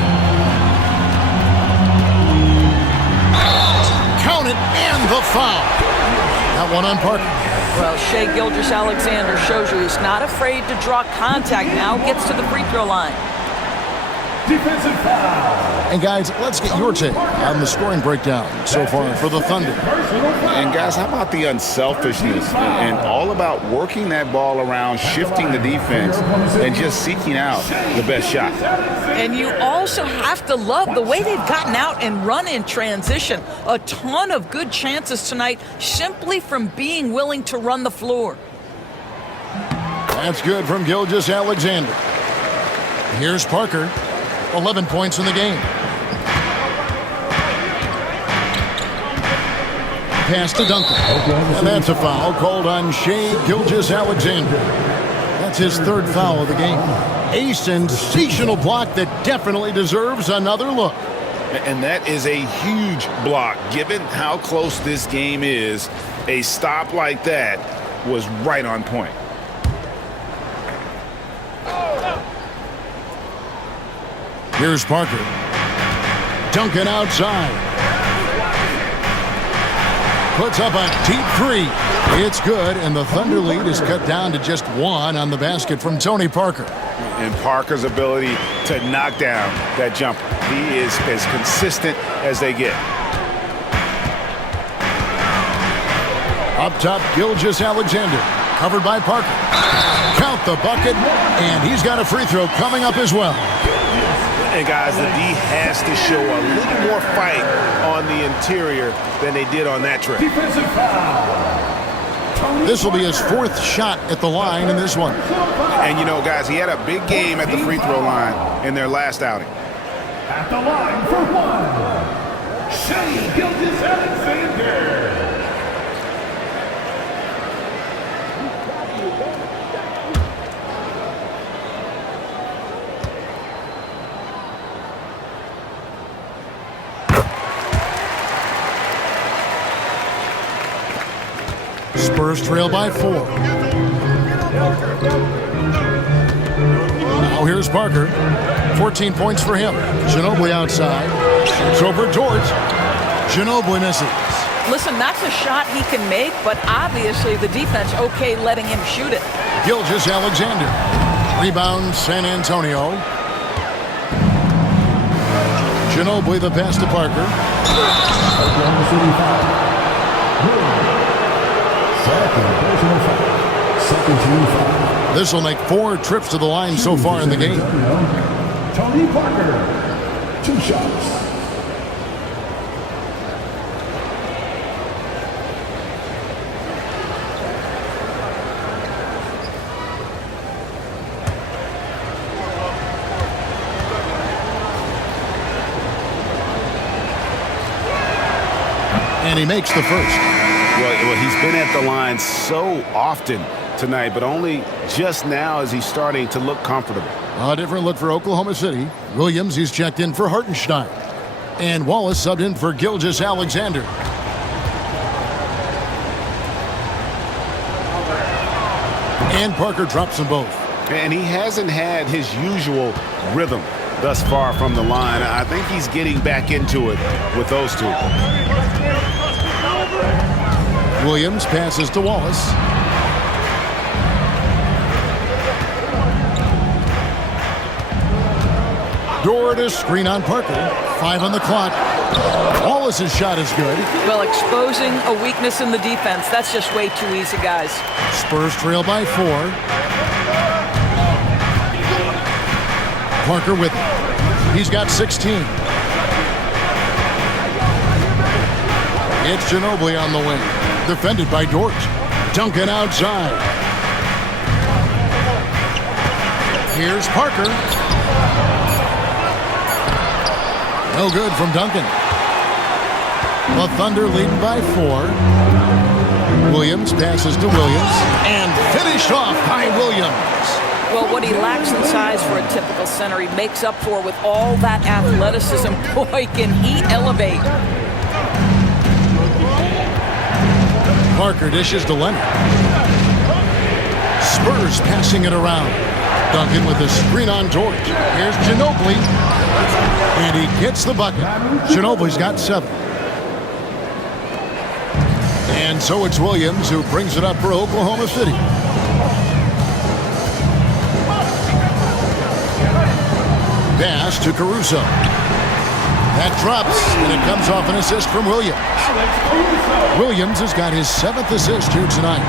Count it, and the foul. That one on Parker. Well, Shai Gilgeous-Alexander shows you he's not afraid to draw contact now, gets to the free throw line. Defensive foul. And guys, let's get your take on the scoring breakdown so far for the Thunder. And guys, how about the unselfishness and all about working that ball around, shifting the defense, and just seeking out the best shot. And you also have to love the way they've gotten out and run in transition. A ton of good chances tonight simply from being willing to run the floor. That's good from Gilgeous-Alexander. Here's Parker. 11 points in the game. Pass to Duncan. And that's a foul called on Shai Gilgeous-Alexander. That's his third foul of the game. A sensational block that definitely deserves another look. And that is a huge block. Given how close this game is, a stop like that was right on point. Here's Parker. Duncan outside. Puts up a deep three. It's good, and the Thunder lead is cut down to just one on the basket from Tony Parker. And Parker's ability to knock down that jumper. He is as consistent as they get. Up top, Gilgeous-Alexander. Covered by Parker. Count the bucket, and he's got a free throw coming up as well. And guys, the D has to show a little more fight on the interior than they did on that trip. Defensive foul. This will be his fourth shot at the line in this one. And you know, guys, he had a big game at the free throw line in their last outing. At the line for one, Shai Gilgeous-Alexander. Spurs trail by 4. Now here's Parker. 14 points for him. Ginobili outside. Shoots over George. Ginobili misses. Listen, that's a shot he can make, but obviously the defense okay letting him shoot it. Gilgeous-Alexander. Rebound San Antonio. Ginobili the pass to Parker. This will make 4 trips to the line so far in the game. Tony Parker, 2 shots. And he makes the first. Well, he's been at the line so often tonight, but only just now is he starting to look comfortable. A different look for Oklahoma City. Williams, he's checked in for Hartenstein. And Wallace subbed in for Gilgeous-Alexander. And Parker drops them both. And he hasn't had his usual rhythm thus far from the line. I think he's getting back into it with those two. Williams passes to Wallace. Dort to screen on Parker. 5 on the clock. Wallace's shot is good. Well, exposing a weakness in the defense, that's just way too easy, guys. Spurs trail by 4. Parker with it. He's got 16. It's Ginobili on the wing. Defended by Dort. Duncan outside. Here's Parker. No good from Duncan. The Thunder leading by 4. Williams passes to Williams. And finished off by Williams. Well, what he lacks in size for a typical center, he makes up for with all that athleticism. Boy, can he elevate. Parker dishes to Leonard. Spurs passing it around. Duncan with a screen on Dort. Here's Ginobili. And he gets the bucket. Ginobili's got 7. And so it's Williams who brings it up for Oklahoma City. Pass to Caruso. That drops, and it comes off an assist from Williams. Williams has got his 7th assist here tonight.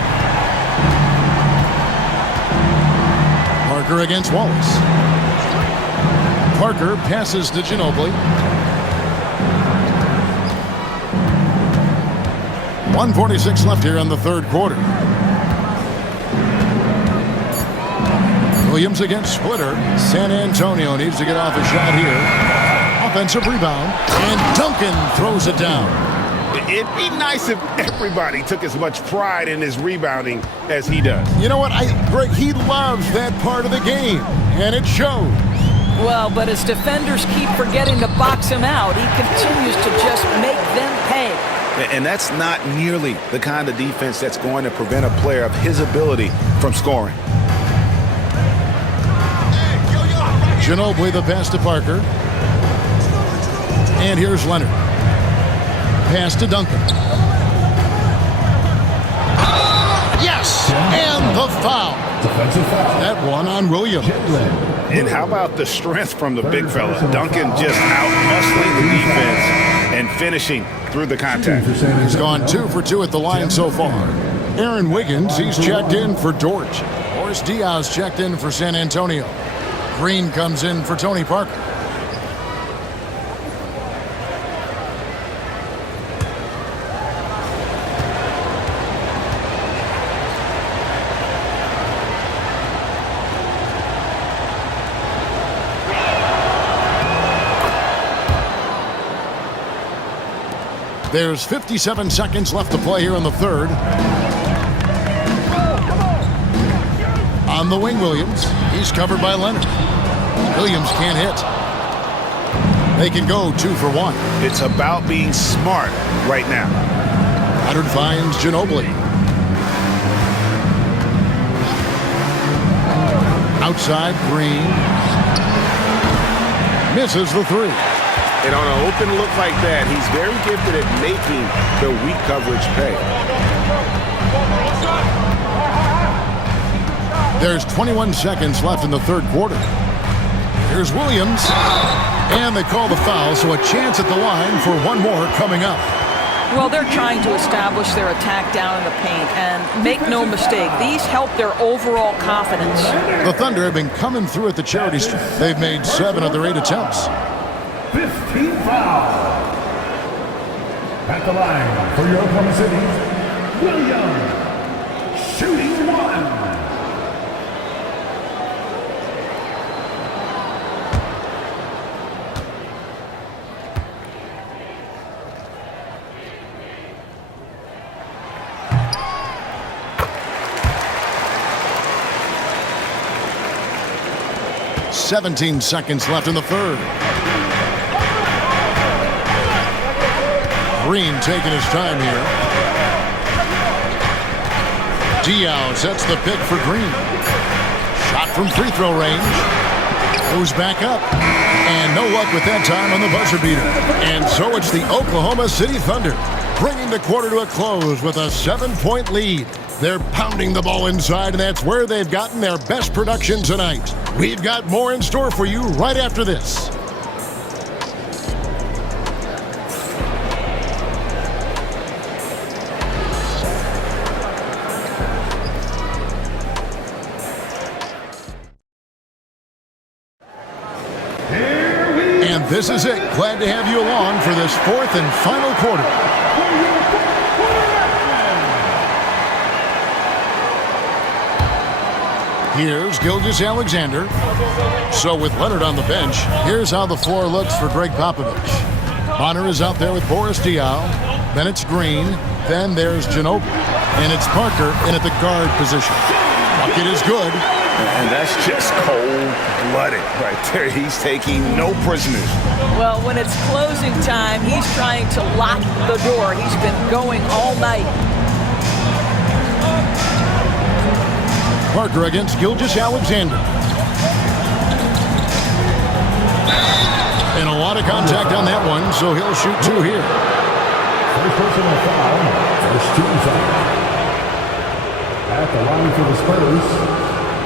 Parker against Wallace. Parker passes to Ginobili. 1:46 left here in the third quarter. Williams against Splitter. San Antonio needs to get off a shot here. Offensive rebound. And Duncan throws it down. It'd be nice if everybody took as much pride in his rebounding as he does. You know what? Greg, he loves that part of the game. And it shows. Well, but as defenders keep forgetting to box him out, he continues to just make them pay. And that's not nearly the kind of defense that's going to prevent a player of his ability from scoring. Ginobili the pass to Parker. And here's Leonard. Pass to Duncan. Yes! And the foul. Defensive foul. That one on Williams. And how about the strength from the big fella? Duncan just out-hustling the defense and finishing through the contact. He's gone 2 for 2 at the line so far. Aaron Wiggins, he's checked in for Dort. Boris Diaz checked in for San Antonio. Green comes in for Tony Parker. There's 57 seconds left to play here in the third. On the wing, Williams. He's covered by Leonard. Williams can't hit. They can go 2 for 1. It's about being smart right now. Leonard finds Ginobili. Outside, Green. Misses the 3. And on an open look like that, he's very gifted at making the weak coverage pay. There's 21 seconds left in the third quarter. Here's Williams. And they call the foul, so a chance at the line for one more coming up. Well, they're trying to establish their attack down in the paint, and make no mistake, these help their overall confidence. The Thunder have been coming through at the charity strip. They've made 7 of their 8 attempts. 15 foul. At the line for your Oklahoma City, Williams, shooting 1. "17 seconds left in the third. Green taking his time here. Diaw sets the pick for Green. Shot from free throw range. Goes back up. And no luck with that time on the buzzer beater. And so it's the Oklahoma City Thunder bringing the quarter to a close with a 7-point lead. They're pounding the ball inside, and that's where they've gotten their best production tonight. We've got more in store for you right after this. And this is it. Glad to have you along for this fourth and final quarter. Here's Gilgeous-Alexander. So with Leonard on the bench, here's how the floor looks for Greg Popovich. Bonner is out there with Boris Diaw. Then it's Green. Then there's Ginobili. And it's Parker in at the guard position. Bucket is good. And that's just cold-blooded right there. He's taking no prisoners. Well, when it's closing time, he's trying to lock the door. He's been going all night. Parker against Gilgeous-Alexander. And a lot of contact on that one, so he'll shoot two here. First personal foul, first team foul. At the line for the Spurs,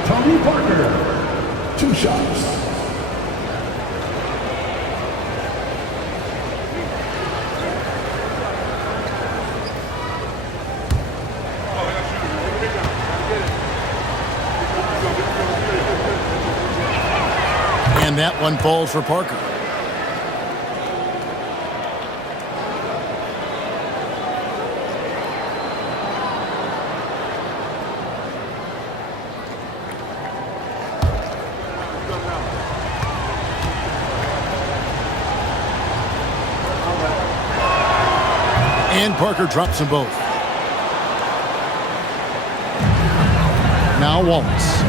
Tony Parker. 2 shots. And that one falls for Parker. And Parker drops them both. Now Wallace.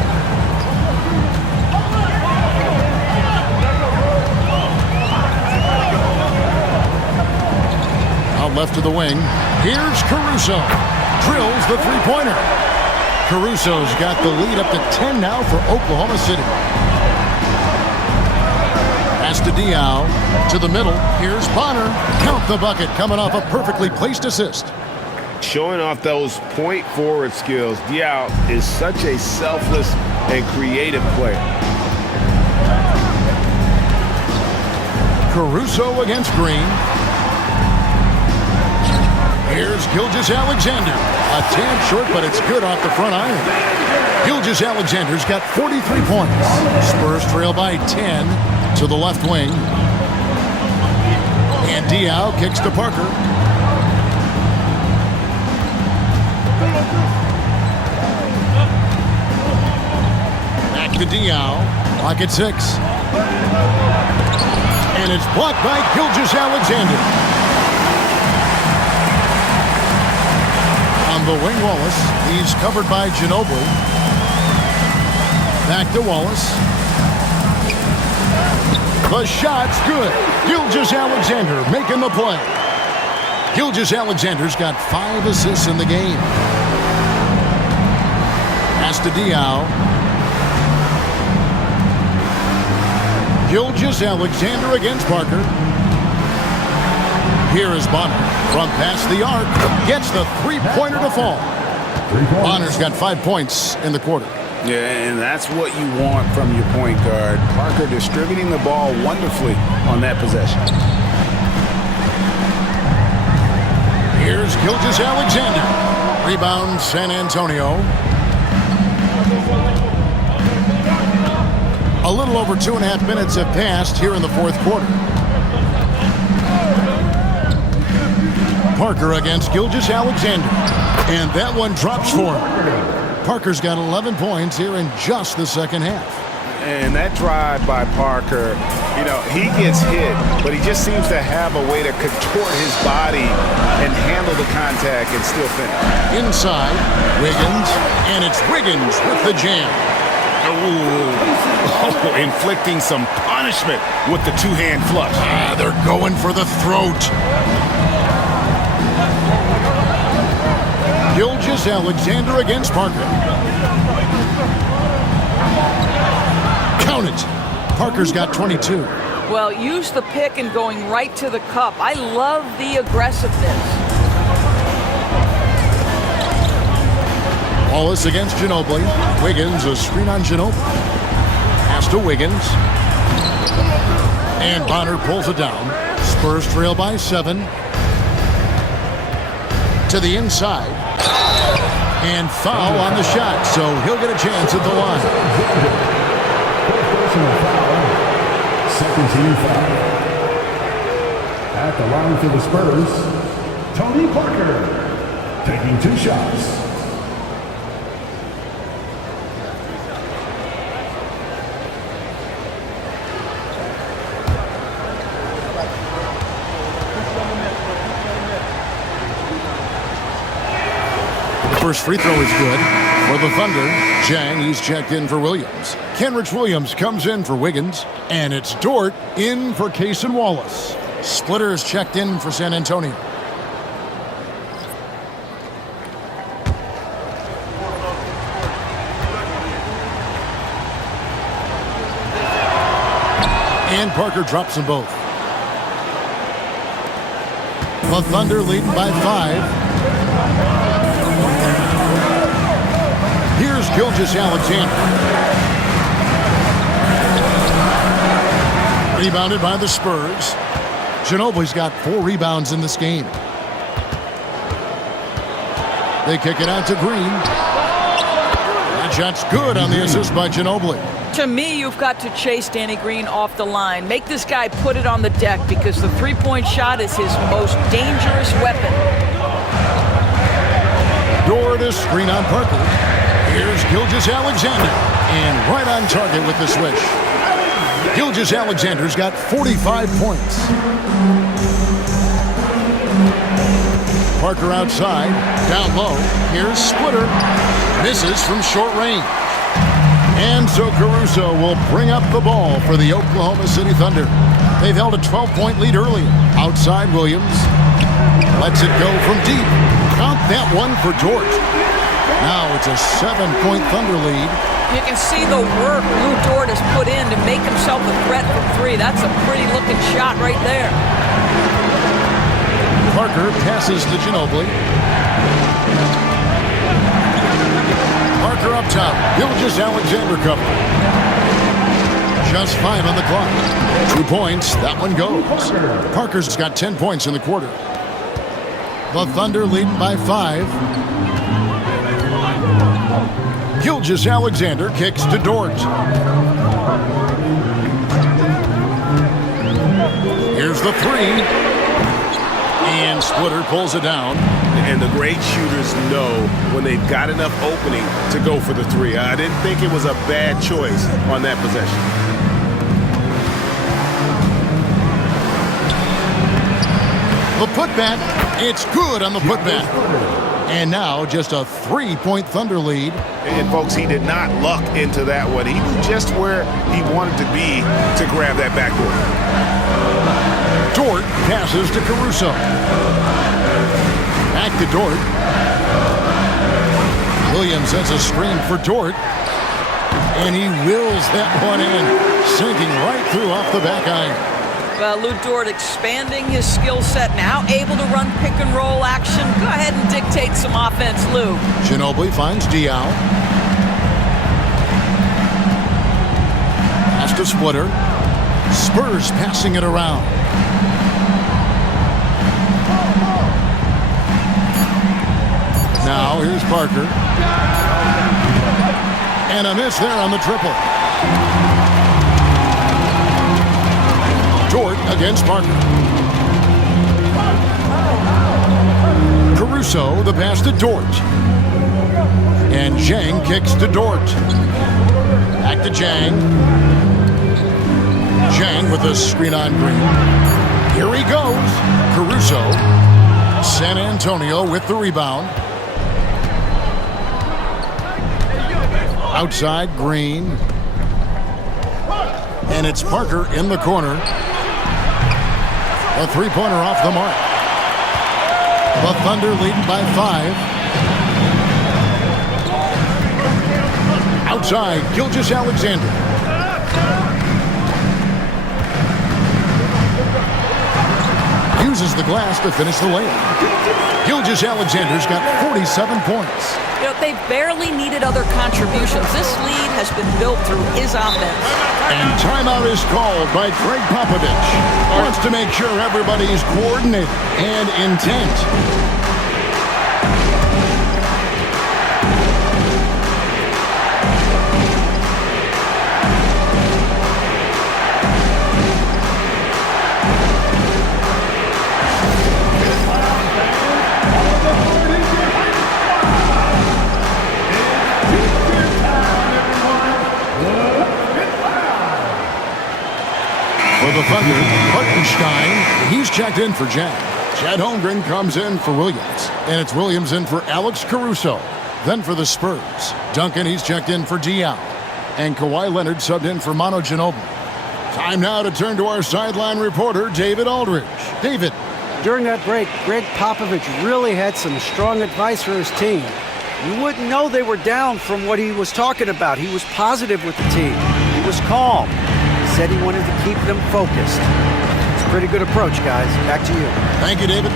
Out left to the wing. Here's Caruso. Drills the three-pointer. Caruso's got the lead up to 10 now for Oklahoma City. Pass to Diaw. To the middle. Here's Bonner. Count the bucket coming off a perfectly placed assist. Showing off those point forward skills, Diaw is such a selfless and creative player. Caruso against Green. Here's Gilgeous-Alexander. A tad short, but it's good off the front iron. Gilgeous-Alexander's got 43 points. Spurs trail by 10 to the left wing. And Diaw kicks to Parker. Back to Diaw. Pocket 6. And it's blocked by Gilgeous-Alexander. On the wing, Wallace. He's covered by Ginobili. Back to Wallace. The shot's good. Gilgeous-Alexander making the play. Gilgeous-Alexander's got 5 assists in the game. Pass to Diaw. Gilgeous-Alexander against Parker. Here is Bonner from past the arc. Gets the three-pointer to fall. Bonner's got 5 points in the quarter. Yeah, and that's what you want from your point guard. Parker distributing the ball wonderfully on that possession. Here's Gilgeous-Alexander. Rebound, San Antonio. A little over 2.5 minutes have passed here in the fourth quarter. Parker against Gilgeous-Alexander. And that one drops for him. Parker's got 11 points here in just the second half. And that drive by Parker, you know, he gets hit, but he just seems to have a way to contort his body and handle the contact and still finish. Inside, Wiggins, and it's Wiggins with the jam. Oh, inflicting some punishment with the two-hand flush. They're going for the throat. Gilgeous-Alexander against Parker. Count it. Parker's got 22. Well, use the pick and going right to the cup. I love the aggressiveness. Wallace against Ginobili. Wiggins, a screen on Ginobili. Pass to Wiggins. And Bonner pulls it down. Spurs trail by 7. To the inside. And foul on the shot, so he'll get a chance at the line. Personal foul. Second team foul. At the line for the Spurs, Tony Parker taking 2 shots. First free throw is good for the Thunder. Jang, he's checked in for Williams. Kenrich Williams comes in for Wiggins. And it's Dort in for Case and Wallace. Splitter is checked in for San Antonio. And Parker drops them both. The Thunder leading by 5. Here's Gilgeous-Alexander. Rebounded by the Spurs. Ginobili's got 4 rebounds in this game. They kick it out to Green. That shot's good on the assist by Ginobili. To me, you've got to chase Danny Green off the line. Make this guy put it on the deck because the three-point shot is his most dangerous weapon. Dort to screen on Parker. Here's Gilgeous-Alexander. And right on target with the switch. Gilgeous-Alexander's got 45 points. Parker outside. Down low. Here's Splitter. Misses from short range. And so Caruso will bring up the ball for the Oklahoma City Thunder. They've held a 12-point lead earlier. Outside Williams. Lets it go from deep. Count that one for Dort. Now it's a 7-point Thunder lead. You can see the work Lou Dort has put in to make himself a threat from 3. That's a pretty looking shot right there. Parker passes to Ginobili. Parker up top. Gilgeous-Alexander cover. Just 5 on the clock. 2 points. That one goes. Parker's got 10 points in the quarter. The Thunder leading by 5. Gilgeous-Alexander kicks to Dort. Here's the 3. And Splitter pulls it down. And the great shooters know when they've got enough opening to go for the 3. I didn't think it was a bad choice on that possession. The putback, it's good on the putback. And now just a 3-point Thunder lead. And folks, he did not luck into that one. He knew just where he wanted to be to grab that backboard. Dort passes to Caruso. Back to Dort. Williams has a screen for Dort. And he wills that one in, sinking right through off the back iron. Well, Lou Dort expanding his skill set, now able to run pick and roll action. Go ahead and dictate some offense, Lou. Ginobili finds Diaw. Pass to Splitter. Spurs passing it around. Now here's Parker. And a miss there on the triple. Dort against Parker. Caruso, the pass to Dort. And Jang kicks to Dort. Back to Jang. Jang with a screen on Green. Here he goes. Caruso. San Antonio with the rebound. Outside Green. And it's Parker in the corner. A 3-pointer off the mark. The Thunder leading by 5. outside, Gilgeous-Alexander. Uses the glass to finish the layup. Gilgeous-Alexander's got 47 points. You know, they barely needed other contributions. This lead has been built through his offense. And timeout is called by Greg Popovich. Wants to make sure everybody's coordinated and intent. For the Thunder, Hartenstein, he's checked in for Jack. Chad Holmgren comes in for Williams. And it's Williams in for Alex Caruso. Then for the Spurs, Duncan, he's checked in for Diaw. And Kawhi Leonard subbed in for Manu Ginobili. Time now to turn to our sideline reporter, David Aldridge. David. During that break, Greg Popovich really had some strong advice for his team. You wouldn't know they were down from what he was talking about. He was positive with the team. He was calm. He said he wanted to keep them focused. It's a pretty good approach, guys. Back to you. Thank you, David.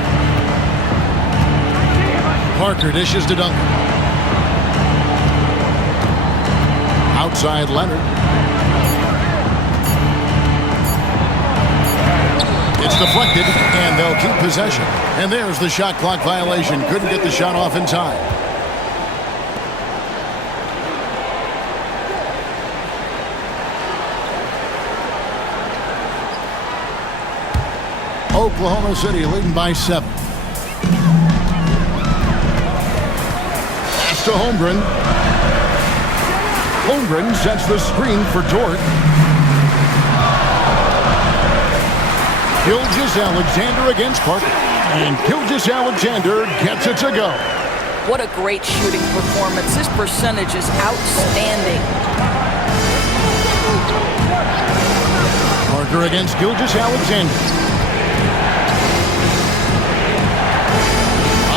Parker dishes to Duncan. Outside Leonard. It's deflected, and they'll keep possession. And there's the shot clock violation. Couldn't get the shot off in time. Oklahoma City leading by 7. Pass to Holmgren. Holmgren sets the screen for Dort. Gilgeous-Alexander against Parker. And Gilgeous-Alexander gets it to go. What a great shooting performance. His percentage is outstanding. Parker against Gilgeous-Alexander.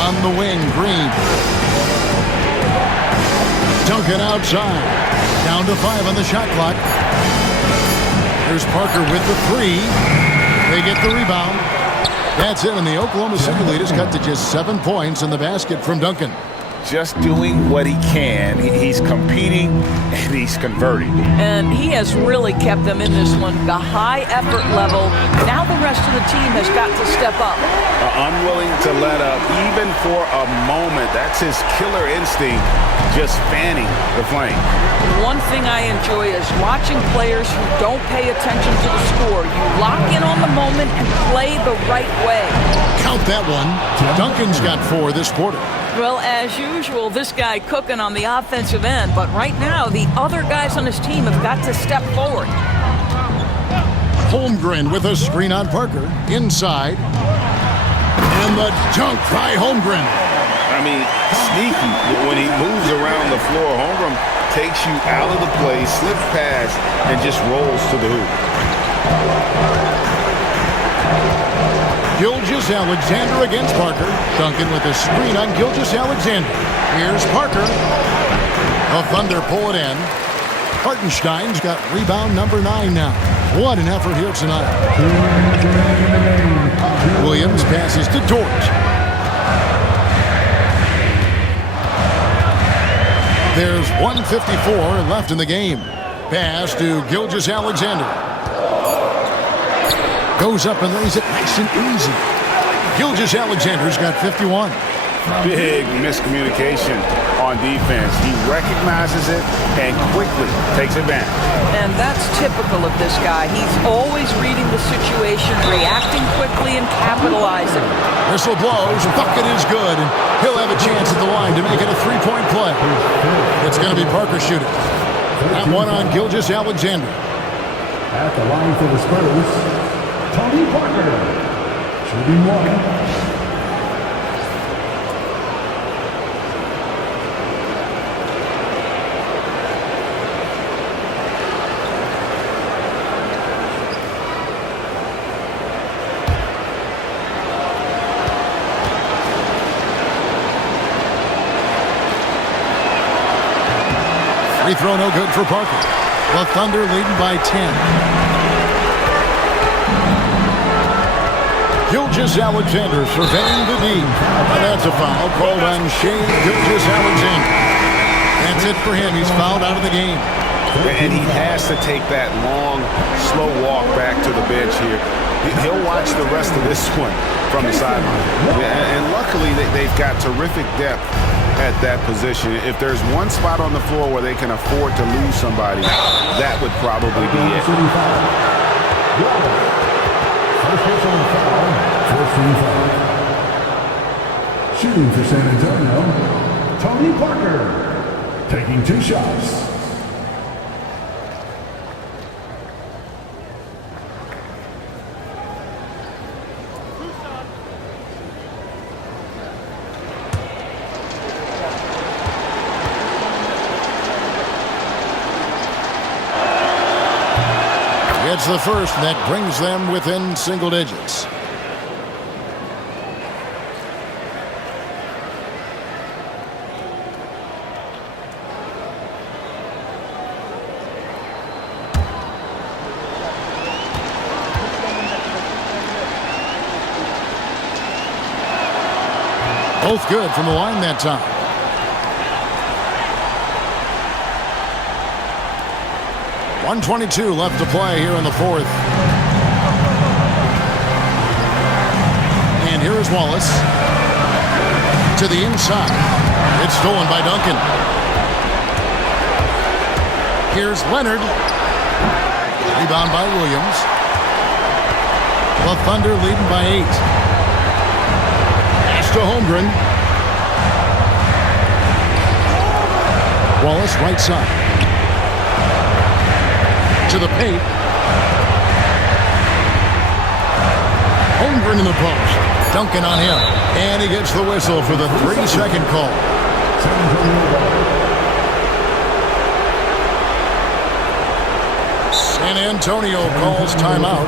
On the wing, Green. Duncan outside. Down to 5 on the shot clock. Here's Parker with the 3. They get the rebound. That's it, and the Oklahoma City lead is cut to just 7 points in the basket from Duncan. Just doing what he can. He's competing and he's converting. And he has really kept them in this one. The high effort level. Now the rest of the team has got to step up. Unwilling to let up even for a moment. That's his killer instinct, just fanning the flame. One thing I enjoy is watching players who don't pay attention to the score. You lock in on the moment and play the right way. Count that one. Duncan's got 4 this quarter. Well, as usual, this guy cooking on the offensive end, but right now the other guys on his team have got to step forward. Holmgren with a screen on Parker. Inside. And the dunk by Holmgren. I mean, sneaky. When he moves around the floor, Holmgren takes you out of the play, slips past, and just rolls to the hoop. Gilgeous-Alexander against Parker. Duncan with a screen on Gilgeous-Alexander. Here's Parker. The Thunder pull it in. Hartenstein's got rebound number 9 now. What an effort here tonight. Williams passes to Dort. There's 1:54 left in the game. Pass to Gilgeous-Alexander. Goes up and lays it nice and easy. Gilgeous-Alexander's got 51. Big miscommunication on defense. He recognizes it and quickly takes advantage. And that's typical of this guy. He's always reading the situation, reacting quickly, and capitalizing. Whistle blows, bucket is good, and he'll have a chance at the line to make it a 3-point play. It's going to be Parker shooting. That one on Gilgeous-Alexander. At the line for the Spurs, Tony Parker, shooting 1. Free throw no good for Parker. The Thunder leading by 10. Gilgeous-Alexander surveying the D. And that's a foul called on Shai Gilgeous-Alexander. That's it for him. He's fouled out of the game. And he has to take that long, slow walk back to the bench here. He'll watch the rest of this one from the sideline. And luckily, they've got terrific depth at that position. If there's one spot on the floor where they can afford to lose somebody, that would probably be it. First personal foul, first team foul. Shooting for San Antonio, Tony Parker, taking 2 shots. It's the first that brings them within single digits. Both good from the line that time. .122 left to play here in the fourth. And here is Wallace. To the inside. It's stolen by Duncan. Here's Leonard. Rebound by Williams. The Thunder leading by 8. Pass to Holmgren. Wallace right side. To the paint. Holmgren in the post. Duncan on him. And he gets the whistle for the 3-second call. San Antonio calls timeout.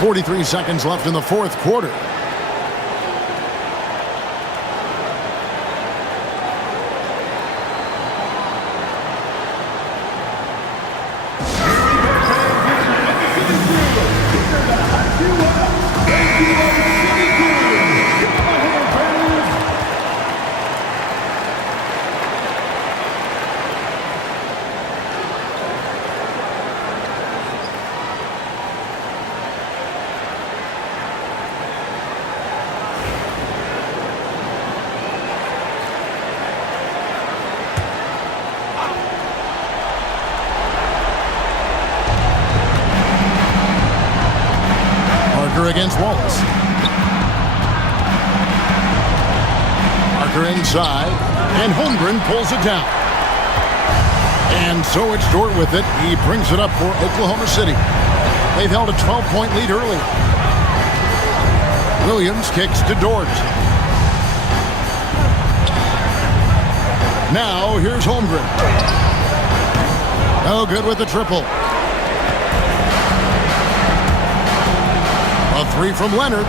43 seconds left in the fourth quarter. Against Wallace. Parker inside, and Holmgren pulls it down. And so it's Dort with it. He brings it up for Oklahoma City. They've held a 12-point lead early. Williams kicks to Dort. Now here's Holmgren. No good with the triple. A 3 from Leonard.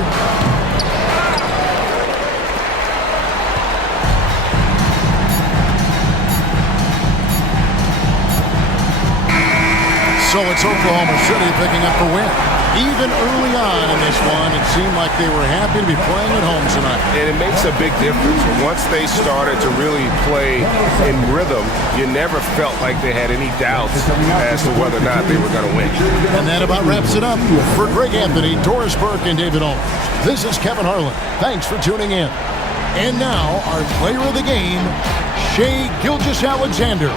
So it's Oklahoma City picking up the win. Even early on in this one, it seemed like they were happy to be playing at home tonight. And it makes a big difference. Once they started to really play in rhythm, you never felt like they had any doubts as to whether or not they were going to win. And that about wraps it up. For Greg Anthony, Doris Burke, and David Aldridge, this is Kevin Harlan. Thanks for tuning in. And now, our player of the game, Shai Gilgeous-Alexander.